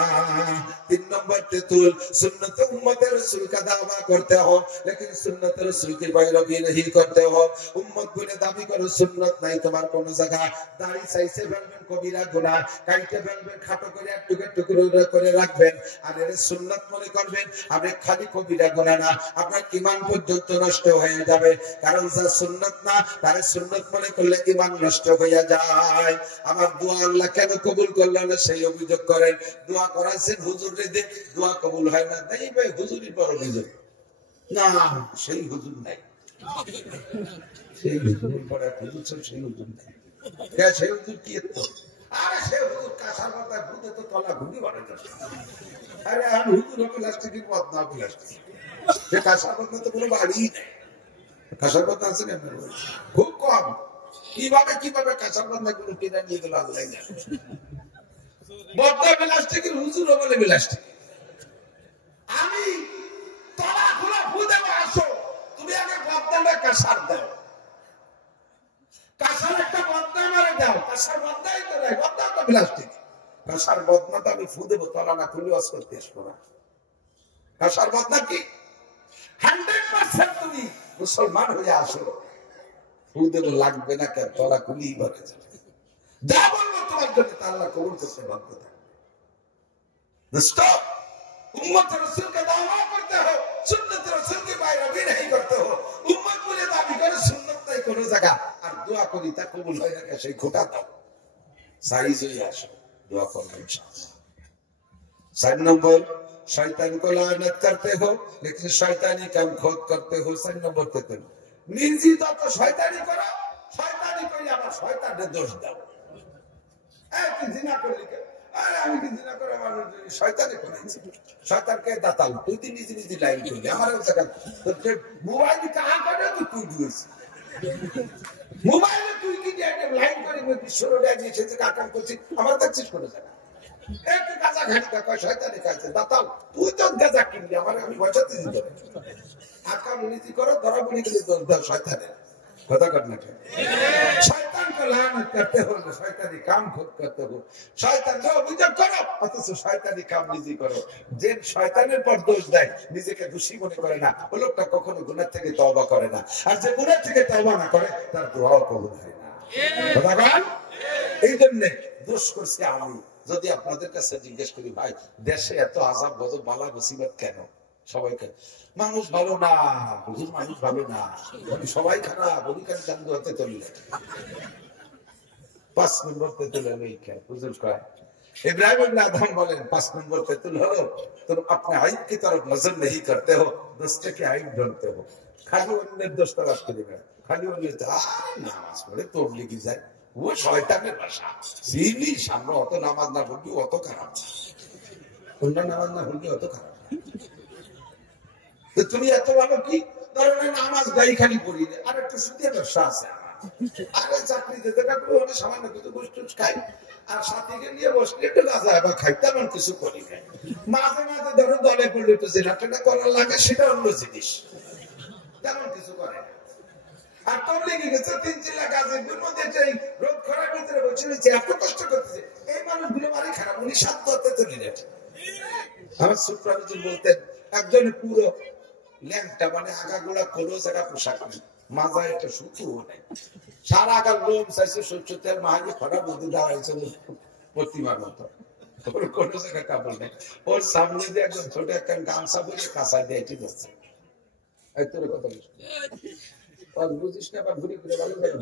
তিন নম্বর তেতুল, সুন্নত উম্মতের রাসূল रसूल का दावा करते हो लेकिन सुन्नत रसूल की पैरवी नहीं करते हो उम्मत বলে দাবি করো সুন্নাত নাই তোমার কোন জায়গা দাড়ি চাইছে ফেলবেন কবিরা গুনাহ কাইতে ফেলবেন খাটো করে এক টুকরো টুকরো করে রাখবেন আর এর সুন্নাত মনে করবেন আপনি খালি কবিরা গুনাহ না আপনার ঈমান পর্যন্ত নষ্ট হয়ে যাবে কারণ যা সুন্নাত না তার সুন্নাত মনে করলে ঈমান নষ্ট হয়ে যায় আমার দোয়া আল্লাহ কেন কবুল করল না সেই অভিযোগ করেন দোয়া করাছেন হুজুরে দে দোয়া কবুল হয় না নাই ভাই হুজুরই পর অভিযোগ না সেই হুজুর নাই সেই হুজুর পরে হুজুর সেই হুজুর নাই কে সেই হুজুর কি তো আরে সেই হুজুর কাঁসার মাথায় ভূতে তো তলা ঘুরি বাড়ে যাচ্ছে আরে আমি হুজুর হবে প্লাস্টিকের বদনা প্লাস্টিক যে কাঁসার মাথা তো কোনো বাড়ি নেই কাঁসার মাথা আছে না খুব কম কিভাবে কাঁসার মাথা গুলো কিনে নিয়ে গেল আল্লাহ জানে বদনা প্লাস্টিকের হুজুর বলে প্লাস্টিক আমি তলা খোলা ভূতে আসো তুমি আগে বদনাটা কাঁসার দাও কাঁসার একটা বদনা মারে দাও কাঁসার বদনাই তো নাই বদনা তো প্লাস্টিক কাঁসার বদনাটা আমি ফু দেবো তলা না খুলে ওয়াজ করতে আসবো না কাঁসার বদনা কি 100% তুমি মুসলমান হয়ে আসো ফু দেবো লাগবে না কেন তলা খুলেই ভরে যাবে যা বলবো তোমার জন্য তা আল্লাহ কবুল করতে বাধ্য থাকবে স্টপ उम्मत रसूल का दावा करते हो सुन्नत रसूल की पैरवी नहीं करते हो उम्मत बोले दाबी करे सुन्नत नहीं कोनो जगह और दुआ करी ता कबूल হয় না সেই খোটা দাও সাইজ হয়ে আসো दुआ করো इंशाअल्लाह 7 नंबर शैतान को लानत करते हो लेकिन शैतानी काम खुद करते हो 7 नंबर पे निजी तो शैतानी करो शैतानी করি আবার শয়তানের দোষ দাও এই তুই জিনা করলি কে আরে আমি কি জিনা করে মানুষ শয়তানে করেছি শয়তানকে দাতাল তুই দিন নিজে লাইন করলি আমারও জায়গা তোর মোবাইল কাহা করে তুই দিস মোবাইলে তুই কি যে লাইন করে বিশ্বরোডে গিয়ে সে কাকাম করছিস আমার দেখছিস কোন জায়গা এই তুই গাঁজা খালি কয় শয়তানে খাইছে দাতাল তুই তো গাঁজা কিনলি আমার আমি বসাতে দিতে আকাম নীতি করো ধরা পড়ে গেলে তোর শয়তানে কথা করনা ঠিক শয়তান को लानत करते हो शैतानी काम खुद करते हो शैतान को অভিযোগ করো অথচ শয়তানি কাম নিজে করো যে শয়তানের পর দোষ দেয় নিজেকে দোষী মনে করে না ওই লোকটা কখনো গুনাহ থেকে তওবা করে না আর যে গুনাহ থেকে তওবা না করে তার দোয়াও কবুল হয় না কথা বল এই জন্য দোষ করছি আমি যদি আপনাদের কাছে জিজ্ঞেস করি ভাই দেশে এত আযাব গজব বালা মুসিবত কেন সবাইকে মানুষ ভালো না হুজুর মানুষ ভালো না সবাই খারাপ অধিকার জানতে হতে চলে 5 নম্বর তেতুল হলো এই হুজুর কয় इब्राहिम इब्न आदम बोले 5 नंबर तेतुल हो तुम अपने आइब की तरफ नजर नहीं करते हो दूसरे के आइब ढूंढते हो खाली उन्हें दोष तलाश करेगा खाली उन्हें नामाज पढ़े तोड़ लेगी जाए वो शैताনের ভাষা সিনি সামনে অত নামাজ না পড়বি অত খারাপ অন্য নামাজ না পড়বি অত খারাপ তো তুমি এত ভালো কি ধরনের নামাজ গাই খালি পড়ি না আর একটা সুদের ব্যবসা আছে আরে চাকরি দিতে কাটবো ওটা সামান্য কিছু গোষ্ঠী খাই আর সাথীকে নিয়ে বসলে একটু গাঁজা বা খাই তেমন কিছু করি না মাঝে মাঝে ধরো দলে পড়লে একটু জেনাটা করার লাগে সেটা অন্য জিনিস তেমন কিছু করে আর তোর লেগে গেছে 3 লাখ গাছের মধ্যে রোদ খরার ভিতরে বসে রয়েছে এত কষ্ট করতেছে এই মানুষগুলো মারি খারাপ উনি সাধ্য হতে চলে যাচ্ছে আমার সুপ্রাভিজন বলতেন একজন পুরো ল্যাংটা মানে আগাগোড়া কোনো জায়গা পোশাক নেই মাথায় একটা সুতো নেই সারা আগার লোম চাইছে সচ্ছতের মাহাকে খরা বলতে দেওয়া হয়েছে প্রতিমার মতো ওর কোনো জায়গা কাপড় নেই ওর সামনে দিয়ে একজন ছোট একটা গামছা বলে কাঁচা দিয়ে যাচ্ছে এই তোর কথা আর বুঝিস না আবার ঘুরে ঘুরে ভালো লাগে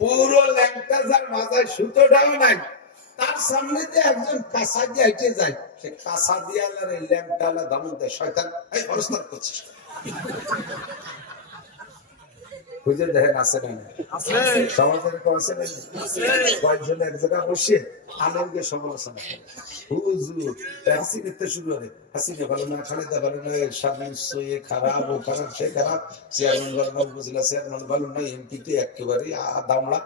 পুরো ল্যাংটা যার মাথায় সুতোটাও নাই তার সামনে দিয়ে একজন কাঁচা দিয়ে হেঁটে যায় সে কাঁচা দিয়ে ল্যাংটা দামন দেয় শয়তান এই অবস্থান করছিস খুঁজে দেখেন আছে না সমাজের আছে না কয়েকজন এক জায়গায় বসে আলমকে সমালোচনা করে হুজুর হাসি করতে শুরু করে হাসিনে ভালো না খালেদা ভালো না স্বামী সয়ে খারাপ ও খারাপ সে খারাপ চেয়ারম্যান ভালো না বুঝলা চেয়ারম্যান ভালো না এমপি তো একেবারে দামলা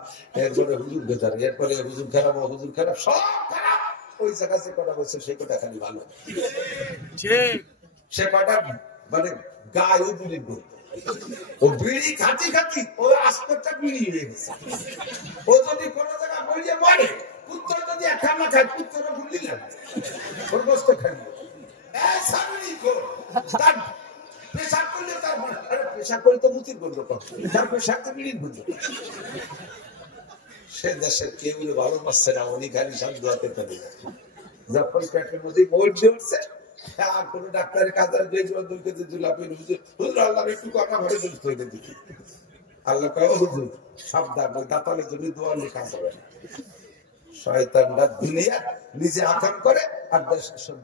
এরপরে হুজুর বেতার এরপরে হুজুর খারাপ ও হুজুর খারাপ সব খারাপ ওই জায়গা যে কটা বলছে সেই কটা খালি ভালো সে কটা মানে গায়ে বিড়ি বলতো ও বিড়ি খাতি খাতি ও আস্পেটটা বিড়ি হয়ে গেছে ও যদি কোনো জায়গা বইয়ে মারে কুত্তা যদি এক খানা খাই পুত্র ভুললি না ওর গোস্ত খাইব তার পেশাব করলে তার পেশাব করে তো মুতির বন্ধ তার পেশাব তো বিড়ির বন্ধ সে দেশের কেউ ভালো পাচ্ছে না উনি খালি শান্ত হাতে পেলে যখন পেটের মধ্যে মোট জড়ছে আর কোন ডাক্তারের কাজে দুই কেজি জুলাপি আল্লাহ একটু কথা ঘরে জড়িত হয়ে দিচ্ছি আল্লাহ কয় হুজুর সাবধান দাতালের জন্য দোয়া লেখা করে শয়তানরা দুনিয়া নিজে আকাম করে আর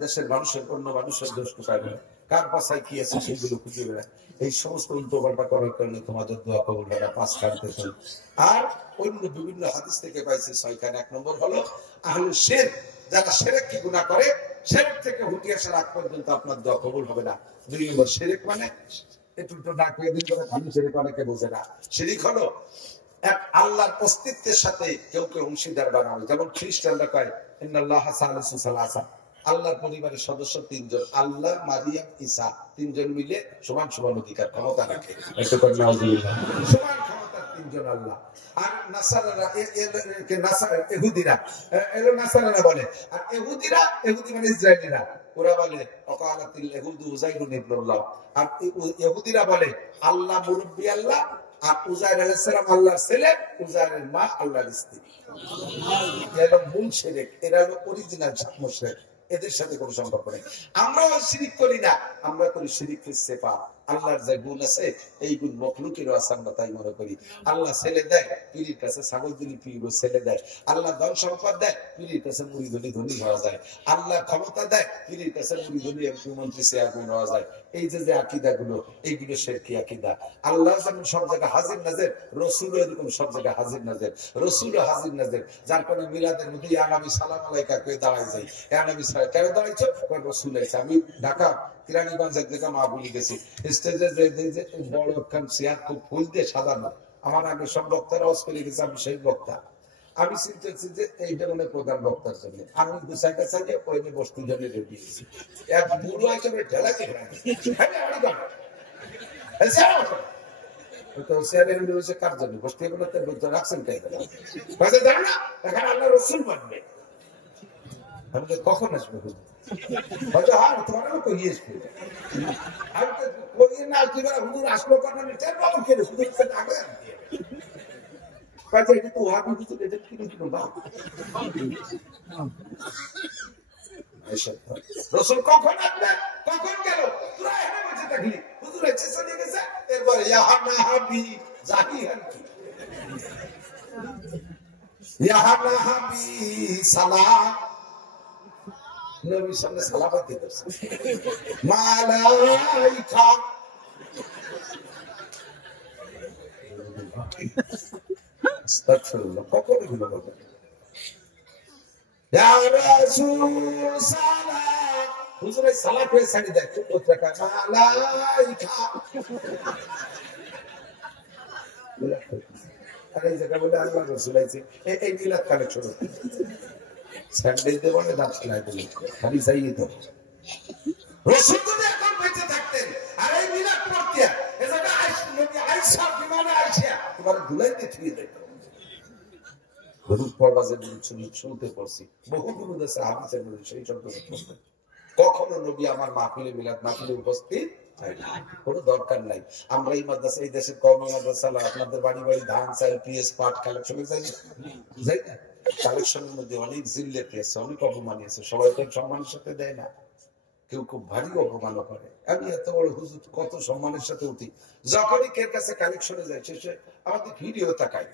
দেশের মানুষের অন্য মানুষের দোষ টুকায় না কার পাশায় কি আছে সেগুলো খুঁজে বেড়ায় এই সমস্ত উল্টো পাল্টা করার কারণে তোমাদের দোয়া কবুল হয় না 5 খানতে চল আর অন্য বিভিন্ন হাদিস থেকে পাইছে 6 খান। 1 নম্বর হলো আহলে শিরক যারা শিরক কি গুনাহ করে শিরক থেকে হুটি আসার আগ পর্যন্ত আপনার দোয়া কবুল হবে না। 2 নম্বর শিরক মানে একটু তো না করে দিন করে খালি শিরক অনেকে বোঝে না। শিরক হলো এক আল্লাহর অস্তিত্বের সাথে কেউ কেউ অংশীদার বানাবে, যেমন খ্রিস্টানরা কয় ইন্নাল্লাহা সালিসু সালাসা, আল্লাহর পরিবারের সদস্য 3 জন, আল্লাহ, মারিয়াম, ঈসা 3 জন মিলে সমান সমান অধিকার ক্ষমতা রাখে, একটু করে নাউজুবিল্লাহ, সমান ক্ষমতার 3 জন আল্লাহ। আর নাসারারা ইহুদিরা এলো নাসারারা বলে, আর ইহুদি মানে ইসরায়েলিরা ওরা বলে ওয়াকালাতিল ইহুদু উযাইরুন ইবনুল্লাহ, আর ইহুদিরা বলে আল্লাহ মুরব্বি আল্লাহ, আর উযাইর আলাইহিস সালাম আল্লাহর ছেলে, উযাইরের মা আল্লাহর স্ত্রী। এরা মূল শিরক, এরা হলো অরিজিনাল মুশরিক, এদের সাথে কোনো সম্পর্ক নেই। আমরাও শিরিক করি না, আমরা করি শিরিক ফিস সিফাত। আল্লাহর যে গুণ আছে এই গুণ মখলুকেরও আছে, আমরা তাই মনে করি। আল্লাহ ছেলে দেয়, পীরের কাছে ছাগল দিলি পীরও ছেলে দেয়। আল্লাহ ধন সম্পদ দেয়, পীরের কাছে মুড়ি ধনী ধনী হওয়া যায়। আল্লাহ ক্ষমতা দেয়, পীরের কাছে মুড়ি ধনী এমপি মন্ত্রী চেয়ারম্যান হওয়া যায়। এই যে আকীদা গুলো, এইগুলো শিরকি আকীদা। আল্লাহ যেমন সব জায়গায় হাজির নাজির, রসুলও এরকম সব জায়গায় হাজির নাজির, রসুলও হাজির নাজির। যার কারণে মিলাদের মধ্যে ইয়া নবী সালাম আলাইকা কয়ে দাঁড়াই যাই, ইয়া নবী সালাম কেন দাঁড়াইছো? রসুল আইছে। আমি ঢাকা কিরানীগঞ্জ এক জায়গায় মাহফিলে গেছি, স্টেজে যে বড় একখান চেয়ার খুব ফুল দিয়ে সাজানো, আমার আগে সব বক্তারা ওয়াজ করে গেছে, আমি সেই বক্তা। আমি চিন্তা করছি যে এইটা মানে প্রধান বক্তার জন্য, আমি গুছাইতে চাইলে ওইনে বস্তি জন্য রেডি হয়েছি। এক বুড়ো একেবারে ঢেলা দিয়ে কার জন্য বস্তি রাখছেন এখানে আল্লাহ রসুল মানবে। আমি কখন আসবে? হয়তো হ্যাঁ তোমার কই আসবে, আমি তো কই না কি করে হুজুর আসলো কথা আমি টের পাবো কেন? হুজুর তো ডাকে কাজে এটা তো ওয়াবি হুজুর এটা কি কি না রসুল কখন আসবে, কখন গেল? তোরা এখানে বসে থাকলি, হুজুর এসে চলে গেছে, এরপরে ইয়া হাবি জাহিহান কি ইয়া হাবি সালাম, নবীর সামনে সালাবাত দিতেছে মালাইকা, আস্তাগফিরুল্লাহ, কখন এগুলো বলবে? ইয়া রাসূল সালাম, হুজুর এই সালাত হয়ে সাড়ি দেয় কোত্রাকা মালাইকা, আরে এই জায়গা বলে আল্লাহ রাসূল আইছে, এই মিলাদ কালেকশন স্যান্ডেল দেব না, দাঁত খেলাই দেব, খালি চাইয়ে তো রসুল যদি এখন বেঁচে থাকতেন আর এই মিলাদ পড়তে এই জায়গা আইসা বিমানে আইসা তোমার ধুলাইতে ছুঁয়ে দেখো। হলুদ পড়বা যে শুনতে পড়ছি, বহু গুরু দেশে হাদিসের মধ্যে সেই শব্দ পড়তেন। কখনো নবী আমার মাহফিলে মিলাদ মাহফিলে উপস্থিত কোনো দরকার নাই। আমরা এই মাদ্রাসা, এই দেশের কওমি মাদ্রাসা, আপনাদের বাড়ি বাড়ি ধান চাল পিএস পাট কালেকশনে যাই যাই না, কালেকশনের মধ্যে অনেক জিল্লেত আছে, অনেক অপমান আছে, সবাই তো সম্মানের সাথে দেয় না, কেউ খুব ভারী অপমান করে। আমি এত বড় হুজুর কত সম্মানের সাথে উঠি, যখনই কের কাছে কালেকশনে যায় শেষে আমাদের ভিডিও তাকাই,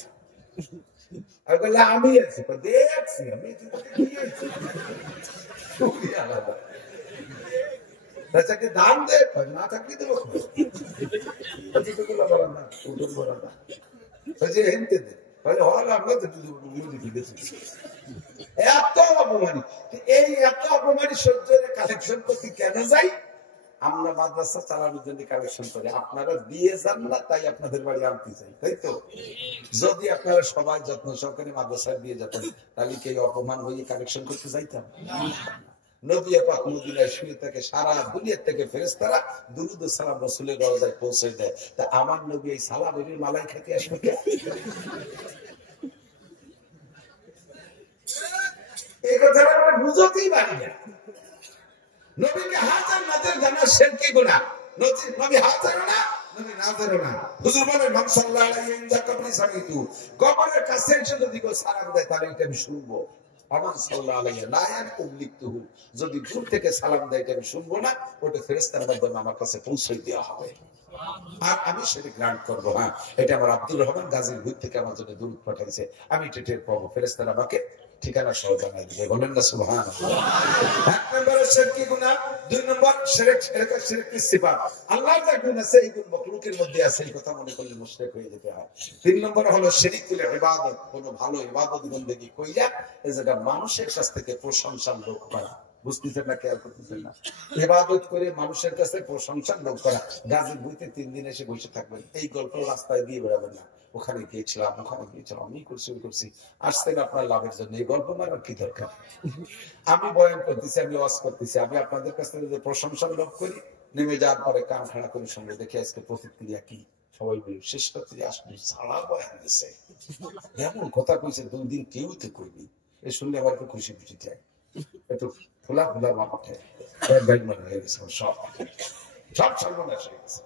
আমি বললাম আমি আছি দেখছি, আমি আলাদা দাম দে না থাকলে দেবো হেনতে দে, এত অপমানি, এই এত অপমানি সহ্য কালেকশন করতে কেন যাই? আমরা মাদ্রাসা চালানোর জন্য কালেকশন করি, আপনারা দিয়ে যান না তাই আপনাদের বাড়ি আনতে চাই, তাই তো? যদি আপনারা সবাই যত্ন সহকারে মাদ্রাসায় দিয়ে যেতেন তাহলে কি অপমান হয়ে কালেকশন করতে চাইতাম? নবী পাক মদিনায় শুয়ে থাকে, সারা দুনিয়া থেকে ফেরেশতারা দুরূদ ও সালাম রাসূলের রওজায় পৌঁছে দেয়, তা আমার নবী এই সালামের মালাই খেতে আসবে কে? এই কথাটা আমরা বুঝতেই পারি না। নবীকে হাজার নাজার জানা শিরকি গুনাহ, নবী হাজারও না, নবী নাজারও না। হুজুর বলেন মান সাল্লাল্লাহু আলাইহি ইনদা কবরি সামিতু, কবরের কাছে এসে যদি কেউ সালাম দেয় তাহলে এটা আমি শুনবো। আমান সাল্লাল্লাহু আলাইহি না ইয়াকুলিকতুহু, যদি দূর থেকে সালাম দেয় এটা আমি শুনবো না, ওটা ফেরেশতার মাধ্যমে আমার কাছে পৌঁছে দেওয়া হবে আর আমি সেটা গ্রান্ট করবো। হ্যাঁ, এটা আমার আব্দুর রহমান গাজীর ভূত থেকে আমার জন্য দূর পাঠাইছে, আমি এটা টের পাবো, ফেরেশতারা আমাকে ঠিকানা সহ জানাই দিবে। বলেন না সুবহানাল্লাহ। এক নম্বরে শিরকি গুনাহ, দুই নম্বর শিরকের সিফাত। আল্লাহর যে গুণ আছে এই গুণ মাখলুকের মধ্যে আছে, এই কথা মনে করলে মুশরিক হয়ে যেতে হয়। তিন নম্বর হলো শিরকুল ইবাদত, কোন ভালো ইবাদত বন্দেগী কইরা এই জায়গা মানুষের কাছ থেকে প্রশংসার লোক করা। বুঝতেছেন না, খেয়াল করতেছেন না? ইবাদত করে মানুষের কাছে প্রশংসার লোক করা। গাজীর বইতে 3 দিন এসে বসে থাকবেন, এই গল্প রাস্তায় দিয়ে বেড়াবেন না, ওখানে গিয়েছিলাম, ওখানে গিয়েছিলাম, আমি করছি আসতেন আপনার লাভের জন্য। এই গল্প মারার কি দরকার? আমি বয়ান করতেছি, আমি ওয়াজ করতেছি, আমি আপনাদের কাছ থেকে প্রশংসার লোক করি, নেমে যাওয়ার পরে কান খাড়া করে সঙ্গে দেখে আজকে প্রতিক্রিয়া কি, সবাই বলি শেষ রাত্রে আসলে সারা বয়ান দিছে, এমন কথা কইছে 2 দিন কেউ তো কইনি। এই শুনলে আমার একটু খুশি খুশি চাই, একটু খোলা খোলা মাঠে হয়ে গেছে, সব সর্বনাশ হয়ে গেছে।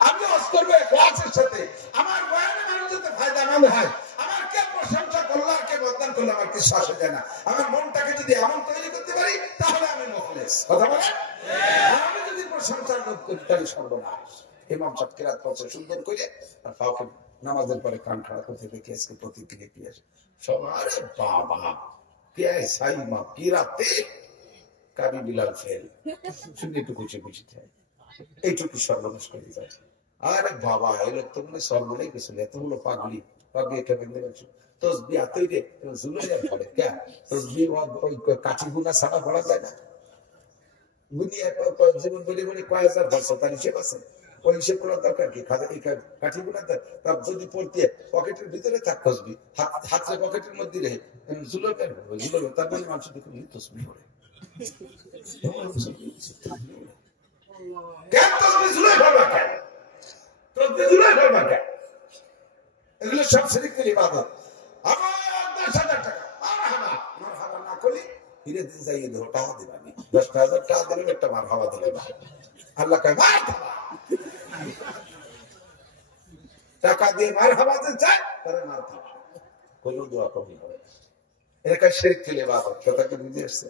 আমি ওয়াজ করবো ক্লাসের সাথে, আমার বয়ানে মানুষ যাতে ফায়দামন্দ হয়, আমার কে প্রশংসা করলো আর কে বদনাম করলো আমার কিছু আসে যায় না। আমার মনটাকে যদি এমন তৈরি করতে পারি তাহলে আমি মুখলেস। কথা বলেন? আমি যদি প্রশংসার লোভ করি তাহলে সর্বনাশ। ইমাম সাহেব কিরাত করছে সুন্দর করে, আর ফাওকে নামাজের পরে কান খাড়া করতে দেখে আজকে প্রতিক্রিয়া কি আসে, সব আরে বাবা কে সাইমা কিরাতে কারি বিলাল ফেল, শুনে একটু খুশি খুশি চাই, এইটুকু সর্বনাশ করে যায়। আরে বাবা এলো তো মানে সর্বনাই কিছু এতগুলো পাগলি পাগলি একটা বেঁধে গেছে তসবি হাতেই রে জুলাইয়া পড়ে কে তসবি ওই কাঠি গুনা ছাড়া পড়া যায় না। দুনিয়া জীবন বলে বলে কয় হাজার বছর তার হিসেব আছে, ওই হিসেব করার দরকার কি? কাঠি গুনা তার যদি পড়তে পকেটের ভিতরে থাক তসবি, হাতে পকেটের মধ্যে রে জুলো কেন জুলো, তার মানে মানুষ দেখুন তসবি পড়ে কেন তসবি জুলাই পড়বা কেন, তসবি জুলাই পড়বা কেন? এগুলো সব শিরকের ইবাদত। আমার 10,000 টাকা মারহাবা না করলে ফিরে দিন যাইয়ে দেবো, টাকা দিবানি 10,000 টাকা দিলে একটা মারহাবা দিলে না, আল্লাহ কয় মারহাবা, টাকা দিয়ে মারহাবা যে চায় তারা মারহাবা, কোনো দোয়া কবুল হবে। এটা শিরকের ইবাদত। কথা কি বুঝে আসছে?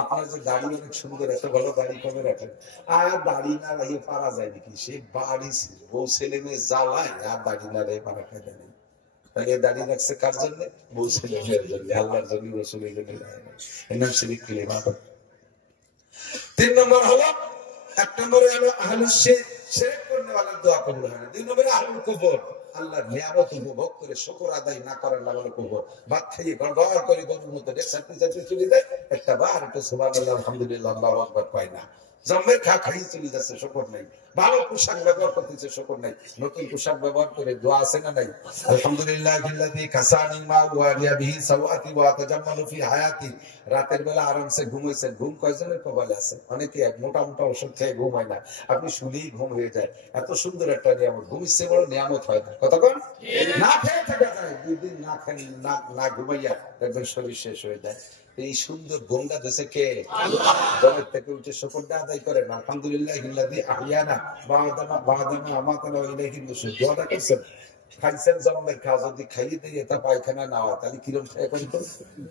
আপনার যে দাড়ি অনেক সুন্দর, এত ভালো দাড়ি কবে রাখেন? আর দাড়ি না রাখিয়ে পারা যায় নাকি? সে বাড়ি বউ ছেলে মেয়ে জ্বালায় আর দাড়ি না রেখে পারা খাই দেয়। তাহলে দাড়ি রাখছে কার জন্য? বউ ছেলে মেয়ের জন্য, আল্লাহর জন্য, রাসূলের জন্য। এর নাম শিরকের ইবাদত। 3 নম্বর হলো, 1 নম্বরে হলো আহলুস শিরক করনে ওয়ালার দোয়া কবুল হয় না। 2 নম্বরে আহলুল কুফর, আল্লাহর নিয়ামত উপভোগ করে শুকর আদায় না করার নাম হলো কুফর। ভাত খাইয়ে গড়গড় করে গরুর মতো চাটতে চাটতে চলে যায়, একটা বার একটু সুবহানাল্লাহ আলহামদুলিল্লাহ আল্লাহু আকবার কয় না, জম্মের খাই চলে যাচ্ছে, শুকর নাই। ভালো পোশাক ব্যবহার করতেছে, শুকর নাই। নতুন পোশাক ব্যবহার করে দোয়া আছে না নাই? আলহামদুলিল্লাহিল্লাযী কাসানি মা ওয়ারিয়া বিহি সাওয়াতি ওয়া তাজাম্মালু ফি হায়াতি। রাতের বেলা আরামসে ঘুমাইছেন, ঘুম কয়জনের কপালে আছে? অনেকে মোটা মোটা ওষুধ খেয়ে ঘুম হয় না, আপনি শুলেই ঘুম হয়ে যায়। এত সুন্দর একটা নিয়ামত, ঘুম ইচ্ছে বড় নিয়ামত হয় না। কতক্ষণ না খেয়ে থাকা যায়, 2 দিন না খেয়ে না ঘুমাইয়া একদম শরীর শেষ হয়ে যায়। এই সুন্দর ঘুমটা দেশে কে? ঘরের থেকে উঠে শুকরটা আদায় করেন, আলহামদুলিল্লাহিল্লাযী আহইয়ানা বা'দামা আমাতানা ওয়া ইলাইহিন নুশুর। দোয়াটা করছেন, খাইছেন জন্মের খা, যদি খাইয়ে দিয়ে এটা পায়খানা না হয় তাহলে কিরম খায় করেন?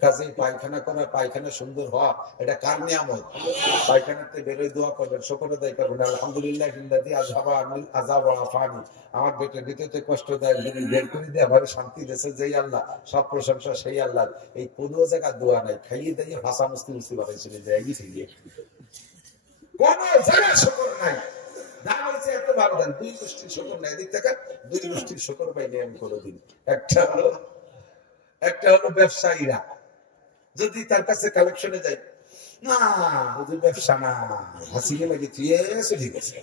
কাজে পায়খানা করা, পায়খানা সুন্দর হওয়া এটা কার নিয়ামত? পায়খানাতে বেরোয় দোয়া করবেন, শুকর আদায় করবেন, আলহামদুলিল্লাহিল্লাযী আযহাবা আনিল আযাব ওয়া আফানি। আমার পেটের ভিতরে কষ্ট দেয় বের করে দিয়ে আমার শান্তি দেশে যেই আল্লাহ, সব প্রশংসা সেই আল্লাহ। এই কোনো জায়গায় দোয়া নাই, খাইয়ে দিয়ে ভাষা মুস্তি মুস্তি বানাইছিলেন যে এই থেকে কোন জায়গায় শুকর নাই। দাম হয়েছে এত ভালো দেন, 2 গোষ্ঠীর শুকর নাই, এদিক থেকে 2 গোষ্ঠীর শুকর পাইনি আমি কোনোদিন। একটা হলো ব্যবসায়ীরা যদি তার কাছে কালেকশনে যায়, না ওদের ব্যবসা না, হাসিনে লাগে তুই ঠিক আছে,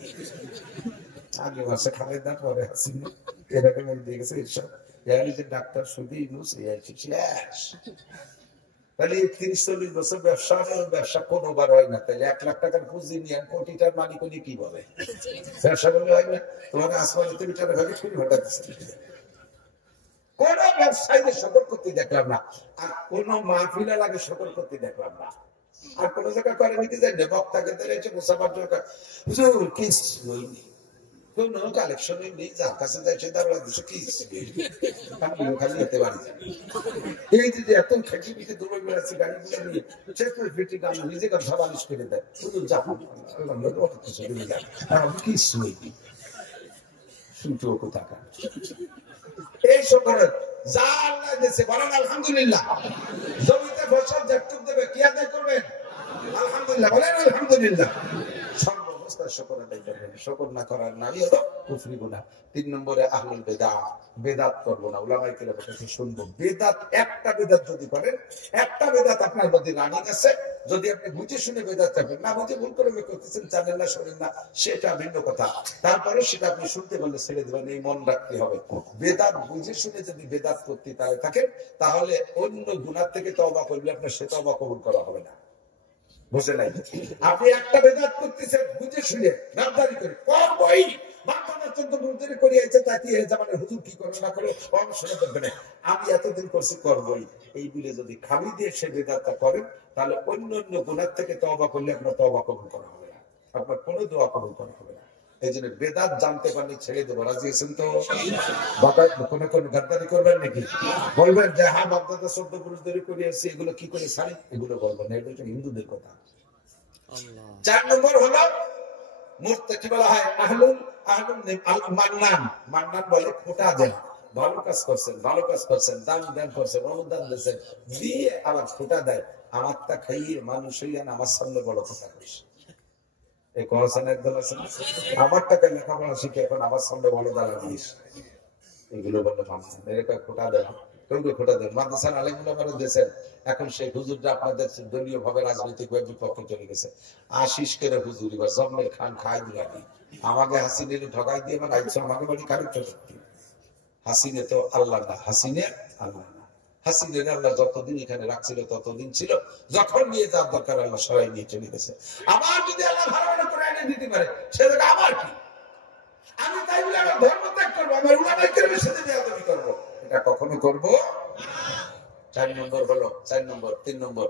আগে মাসে খাবার দাম পরে হাসিনে এরকম দিয়ে গেছে। এইসব যে ডাক্তার শুধু ইউজ শেষ। তাহলে 30-40 বছর ব্যবসা, ব্যবসা কোনোবার হয় না। তাহলে 1 লাখ টাকার পুঁজি নিয়ে কোটিটার মালিক উনি কি বলে? ব্যবসা করলে হয় না? তোমাকে আসমানিতে বিটারে ভাগে খুবই হঠাৎ কোন ব্যবসায়ীদের শকর করতে দেখলাম না, আর কোন মাহফিলে লাগে শকর করতে দেখলাম না। আর কোন জায়গায় করে নিতে যাই না, বক্তাকে ধরেছে মুসাফার হুজুর কিছুই নেই, কোন কালেকশন নেই, যার কাছে যাইছে তার কিছু আমি খালি যেতে পারি। এই যে এত খেটি পিঠে দৌড়ে বেড়াচ্ছি গাড়িগুলো নিয়ে, চেপে ফিটি গান নিজে গান সবালিশ করে দেয়, শুধু যাবো কিছুই নেই, শুনতে কোথাকার। এই সকলের যা আল্লাহ দিয়েছে বলেন আলহামদুলিল্লাহ। জমিতে ফসল যেটুক দেবে কি আদায় করবেন? আলহামদুলিল্লাহ বলেন আলহামদুলিল্লাহ। সর্বাবস্থায় শুকর আদায় করবেন, শুকর না করার নামই হলো কুফরি গুনাহ। 3 নম্বরে আহলুল বিদআত, বেদাত করব না। উলামায়ে কেরামের কাছে শুনবো বেদাত, একটা বেদাত যদি করেন, একটা বেদাত আপনার মধ্যে রানিং আছে, যদি আপনি বুঝে শুনে বেদাত করবেন, না বুঝে ভুল করে করতেছেন, জানেন না শোনেন না, সেটা ভিন্ন কথা। তারপরে সেটা আপনি শুনতে বললে ছেড়ে দেবেন, এই মন রাখতে হবে। বেদাত বুঝে শুনে যদি বেদাত করতে তাহলে থাকেন, তাহলে অন্য গুনাহ থেকে তওবা করলে আপনার সে তওবা কবুল করা হবে না। বুঝে নাই? আপনি একটা বেদাত করতেছেন বুঝে শুনে, গাদ্দারি করে করবই, আমি এতদিন করছি করবই, এই বলে যদি খালি দিয়ে সে বেদাতটা করেন, তাহলে অন্য অন্য গুনাহ থেকে তওবা করলে আপনার তওবা কবুল করা হবে না, আপনার কোনো দোয়া কবুল করা হবে না। এই জন্য বেদাত জানতে পারলে ছেড়ে দেবো। রাজি আছেন তো? কোনো কোনো গাদ্দারি করবেন নাকি? বলবেন যে হ্যাঁ বাপদাদা 14 পুরুষ ধরে করে আসছে, এগুলো কি করে ছাড়ি, এগুলো বলবেন না, এটা হচ্ছে হিন্দুদের কথা। 4 নম্বর হলো মূর্তি, কি বলা হয়, আহলুল মান্নান। মান্নান বলে ফোঁটা দেন, ভালো কাজ করছেন, ভালো কাজ করছেন, দান দান করছেন, অনুদান দিয়েছেন, দিয়ে আবার ফোঁটা দেয়, আমারটা খাইয়ে মানুষ হইয়া আমার সামনে বড় কথা কইস। এই কোরআন একদম আছে, আমার টাকা লেখাপড়া শিখে এখন আমার সামনে বড় দাঁড়া দিস, এগুলো বলে মানছেন, এরকম ফোঁটা দেন, কেউ ফোঁটা দেন। মাদ্রাসার আলেমুল্লাহ মারা দিয়েছেন, এখন সেই হুজুরটা আপনাদের দলীয় ভাবে রাজনৈতিক বিপক্ষে চলে গেছে। আশিস করে হুজুর এবার জন্মের খান খাই দিলাম, আমাকে হাসিনে ঠকাই দিয়ে আমার আইসো আমাকে বাড়ি খারিজ করতে। হাসিনে তো আল্লাহ না, হাসিনে আল্লাহ না, হাসিনে আল্লাহ যতদিন এখানে রাখছিল ততদিন ছিল, যখন নিয়ে যাওয়ার দরকার আল্লাহ সবাই নিয়ে চলে গেছে। আবার যদি আল্লাহ ভালো মনে করে এনে দিতে পারে, সে জায়গা আমার কি, আমি তাই বলে আমার ধর্ম ত্যাগ করবো, আমার উলামায়ে কেরামের সাথে বেয়াদবি করবো, এটা কখনো করবো। 4 নম্বর হলো 4 নম্বর 3 নম্বর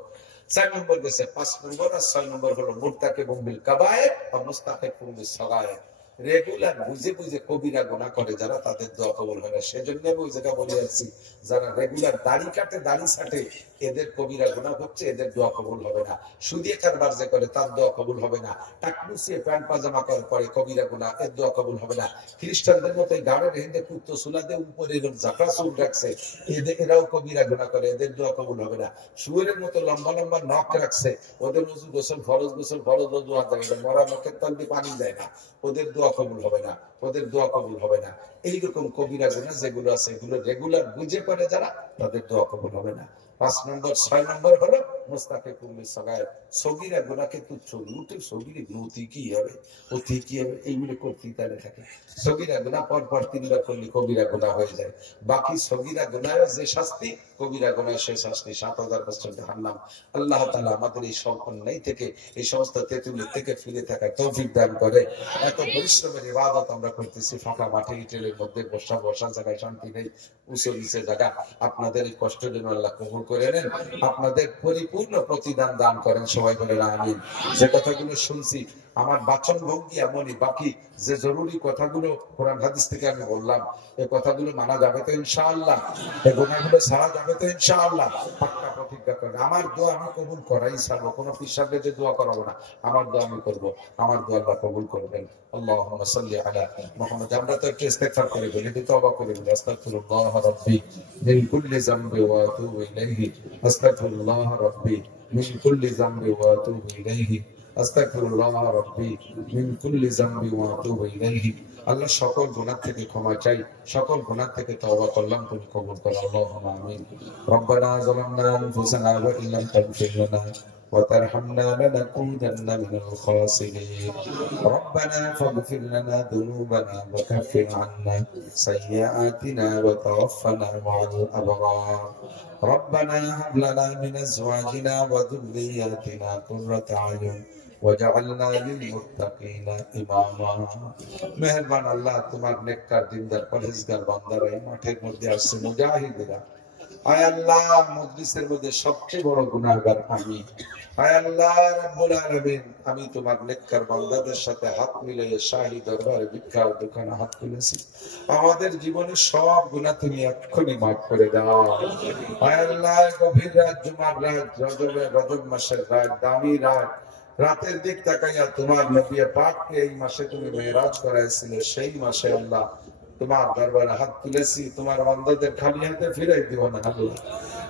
4 নম্বর গেছে 5 নম্বর আর 6 নম্বর হলো মুরতাকিবুল বিল কাবায়ের ওয়া মুস্তাহিকুল বিস সাগায়ের। রেগুলার বুঝে বুঝে কবিরা গুনাহ করে যারা, তাদের দোয়া কবুল হয় না। সেজন্য আমি ওই জায়গা বলে যাচ্ছি, যারা রেগুলার দাড়ি কাটে, দাড়ি ছাটে, এদের কবিরা গুনাহ হচ্ছে, এদের দোয়া কবুল হবে না। সুদিয়ে কারবার যে করে তার দোয়া কবুল হবে না। টাকলুসিয়ে প্যান্ট পাজামা করে কবিরা গুনাহ, এর দোয়া কবুল হবে না। খ্রিস্টানদের মতো গাড়ের হেঁদে কুত্তো সুলাদে উপরে ঝাঁকড়া চুল রাখছে, এরাও কবিরা গুনাহ করে, এদের দোয়া কবুল হবে না। শুয়োরের মতো লম্বা লম্বা নখ রাখছে, ওদের ওযু গোসল ফরজ, দোয়া যায় না, মরা নখের তলবে পানি যায় না, ওদের দোয়া কবুল হবে না, ওদের দোয়া কবুল হবে না। এইরকম কবিরা গুনাহ যেগুলো আছে, এগুলো রেগুলার বুঝে করে যারা, তাদের দোয়া কবুল হবে না। 5 নম্বর 6 নম্বর হলো মুস্তাহিকুল বিস সাগায়ের। সগীরা গুনাহকে তুচ্ছ মুঠে, সগীরে নতি কি হবে, অতি কি হবে, এইগুলো করতে তাহলে থাকে। সগীরা গুনাহ পর 3 বার করলে কবিরা গুনাহ হয়ে যায়। বাকি সগীরা গুনাহের যে শাস্তি, কবিরা গুনাহের সেই শাস্তি 7000 বছর জাহান্নাম। আল্লাহ তাআলা আমাদের এই সব অন্যায় থেকে, এই সমস্ত তেতুলি থেকে ফিরে থাকার তৌফিক দান করে। এত পরিশ্রমের ইবাদত আমরা করতেছি, ফাঁকা মাঠে ইটেলের মধ্যে বসা জায়গায় শান্তি নেই, উঁচু নিচে জায়গা। আপনাদের এই কষ্ট যেন আল্লাহ কবুল করে নেন, আপনাদের পরিপূর্ণ প্রতিদান দান করেন, সবাই বলেন আমিন। যে কথাগুলো শুনছি, আমার বাচন ভঙ্গি এমনই, বাকি যে জরুরি কথাগুলো কোরআন হাদিস থেকে আমি বললাম, এই কথাগুলো মানা যাবে তো ইনশাআল্লাহ, এই গুনাহগুলো ছাড়া যাবে তো ইনশাআল্লাহ। পাক্কা প্রতিজ্ঞা করেন, আমার দোয়া আমি কবুল করাই ছাড়বো, কোনো পিসাবকে যে দোয়া করাবো না, আমার দোয়া আমি করবো, আমার দোয়া আল্লাহ কবুল করবেন। আল্লাহুম্মা সাল্লি আলা মুহাম্মাদ। আমরা তো একটু ইস্তেগফার করে বলি, তওবা করে বলি, আস্তাগফিরুল্লাহ রাব্বি মিন কুল্লি যামবি ওয়া আতুবু ইলাইহি, আস্তাগফিরুল্লাহ রাব্বি মিন কুল্লি যামবি ওয়া আতুবু ইলাইহি, আস্তাগফিরুল্লাহ রাব্বি মিন কুল্লি যামবি ওয়া আতুবু ইলাইহি। আল্লাহ সকল গুনাহ থেকে ক্ষমা চাই, সকল গুনাহ থেকে তওবা করলাম, তুমি কবুল করো, আল্লাহুম্মা আমিন। রব্বানা যালামনা আনফুসানা ওয়া ইল্লাম তাগফির লানা وترحمنا لنكونن من الخاسرين ربنا فاغفر لنا ذنوبنا وكفر عنا سيئاتنا وتوفنا مع الأبرار ربنا هب لنا من أزواجنا وذرياتنا قرة أعين ওয়াজআলনা লিলমুত্তাকিনা ইমামা। মেহেরবান আল্লাহ, তোমার নেককার দিনদার পরহেজগার বান্দারা এই মাঠের মধ্যে আসছে, মুজাহিদরা। আয় আল্লাহ, মজলিসের মধ্যে সবচেয়ে বড় গুনাহগার আমি। আয় আল্লাহ রাব্বুল আলামিন, আমি তোমার নেককার বান্দাদের সাথে হাত মিলিয়ে শাহী দরবারে ভিক্ষার দোকানে হাত তুলেছি। আমাদের জীবনের সব গুনাহ তুমি এক্ষুনি মাফ করে দাও। আয় আল্লাহ, গভীর রাত, জুমার রাত, রজব মাসের রাত, দামি রাত, রাতের দিক তাকাইয়া তোমার নবী পাককে এই মাসে তুমি মেরাজ করাইছিলে, সেই মাসে আল্লাহ তোমার দরবারে হাত তুলেছি। তোমার বান্দাদের খালি হাতে ফিরাই দিও না আল্লাহ।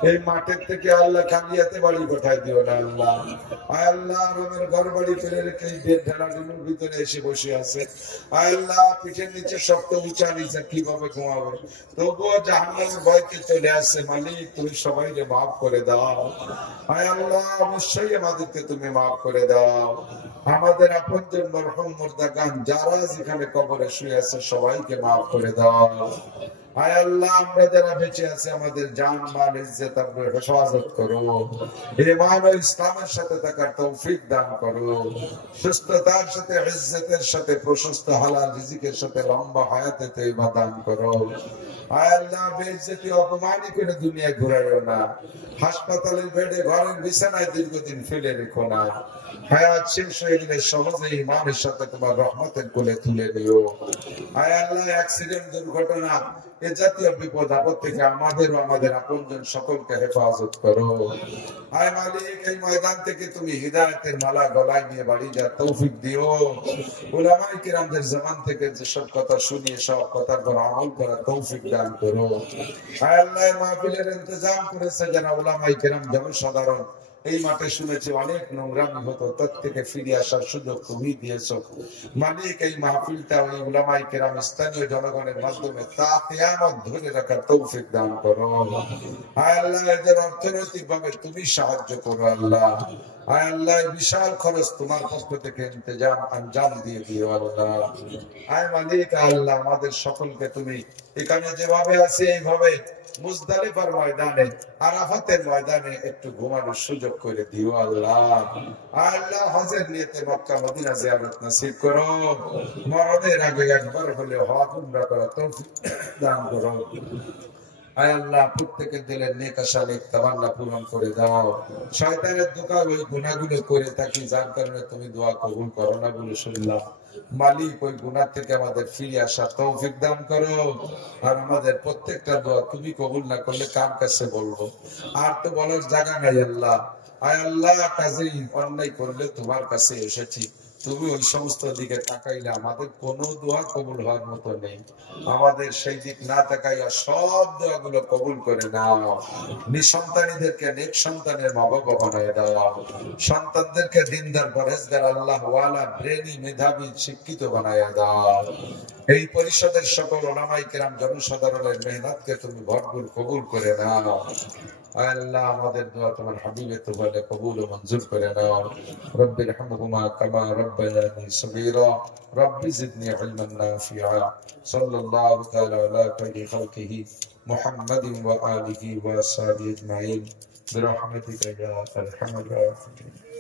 এই মাঠের থেকে আল্লাহ খালি হাতে বাড়ি পাঠাই দিও না আল্লাহ। আয় আল্লাহ, রোমের ঘর বাড়ি ফেলে রেখে ঢেলাগুলোর ভিতরে এসে বসে আছে। আয় আল্লাহ, পিঠের নিচে শক্ত উঁচা নিচে কিভাবে ঘুমাবে, তবুও জাহান্নামের ভয়কে চলে আসছে। মালিক, তুমি সবাইকে মাফ করে দাও। আয় আল্লাহ, অবশ্যই আমাদেরকে তুমি মাফ করে দাও। আমাদের আপনজন মরহুম মুর্দাগান যারা যেখানে কবরে শুয়ে আছে সবাইকে মাফ করে দাও। আয় আল্লাহ, আমরা যারা বেঁচে আছি আমাদের জান মাল ইজ্জত আপনি হেফাজত করো। ঈমান ও ইসলামের সাথে থাকার তৌফিক দান করো। সুস্থতার সাথে, ইজ্জতের সাথে, প্রশস্ত হালাল রিজিকের সাথে লম্বা হায়াতে তৈবা দান করো। আয় আল্লাহ, বেইজ্জতি অপমানি করে দুনিয়ায় ঘুরাইও না। হাসপাতালের বেডে, ঘরের বিছানায় দীর্ঘদিন ফেলে রেখো না। হায়াত শেষ হয়ে গেলে সহজে ঈমানের সাথে তোমার রহমতের কোলে তুলে নিও। আয় আল্লাহ, অ্যাক্সিডেন্ট, দুর্ঘটনা, এ জাতীয় বিপদ আপদ থেকে আমাদের ও আমাদের আপনজন সকলকে হেফাজত করো। আয় মালিক, এই ময়দান থেকে তুমি হিদায়াতের মালা গলায় নিয়ে বাড়ি যা তৌফিক দিও। উলামায়ে কিরামদের জামান থেকে যেসব কথা শুনিয়ে সব কথার উপর আমল করা তৌফিক দান করো। আয় আল্লাহ, মাহফিলের ইন্তজাম করেছে যারা উলামায়ে কিরাম জনসাধারণ, এই মাঠে শুনেছি অনেক নোংরামি হতো, তার থেকে ফিরে আসার সুযোগ তুমি দিয়েছো। মালিক, এই মাহফিলটা ওই উলামায়ে কেরাম স্থানীয় জনগণের মাধ্যমে তা কিয়ামত ধরে রাখার তৌফিক দান করো। আয় আল্লাহ, এদের অর্থনৈতিক ভাবে তুমি সাহায্য করো আল্লাহ। আয় আল্লাহ, বিশাল খরচ তোমার পক্ষ থেকে ইন্তজাম আঞ্জাম দিয়ে দিও আল্লাহ। আয় মালিক, আল্লাহ, আমাদের সকলকে তুমি এখানে যেভাবে আছে এইভাবে মুজদালিফার ময়দানে, আরাফাতের ময়দানে একটু ঘুমানোর সুযোগ করে দিও আল্লাহ। আল্লাহ, হজের নিয়তে মক্কা মদিনা জিয়ারত নসিব করো। মরণের আগে একবার হলে হজ উমরা করার তৌফিক দান করো। আয় আল্লাহ, প্রত্যেকের দিলের নেক আশা, নেক তামান্না পূরণ করে দাও। শয়তানের ধোঁকা ওই গুনাহগুলো করে থাকি যার কারণে তুমি দোয়া কবুল করো না বলে শুনলাম। মালিক, ওই গুনাহ থেকে আমাদের ফিরে আসার তৌফিক দান করো। আর আমাদের প্রত্যেকটা দোয়া তুমি কবুল না করলে কার কাছে বলবো? আর তো বলার জায়গা নাই আল্লাহ। আয় আল্লাহ, কাজেই অন্যায় করলে তোমার কাছে এসেছি, তুমি ওই সমস্ত দিকে তাকাইলে আমাদের কোনো দোয়া কবুল হওয়ার মতো নেই। আমাদের সেই দিক না তাকাইয়া সব দোয়াগুলো কবুল করে নাও। নিঃসন্তানীদেরকে নেক সন্তানের মা বাবা বানায় দাও। সন্তানদেরকে দিনদার পরহেজগার আল্লাহ ওয়ালা ব্রেনি মেধাবী শিক্ষিত বানায় দাও। এই পরিষদের সকল উলামায়ে কেরাম জনসাধারণের মেহনতকে তুমি ভরপুর কবুল করে নাও। আল্লাহ, আমাদের দোয়া তোমার হাবিবের তওবাতে কবুল ও মঞ্জুর করে নাও। রব্বির হামহুমা কামা রব্বায়ানি সগীরা। রব্বি জিদনি ইলমান নাফিআ। সাল্লাল্লাহু তাআলা আলা খায়রি খালকিহি মুহাম্মাদিন ওয়া আলিহি ওয়া আসহাবিহি আজমাইন বিরহমাতিকা ইয়া আরহামার রাহিমিন।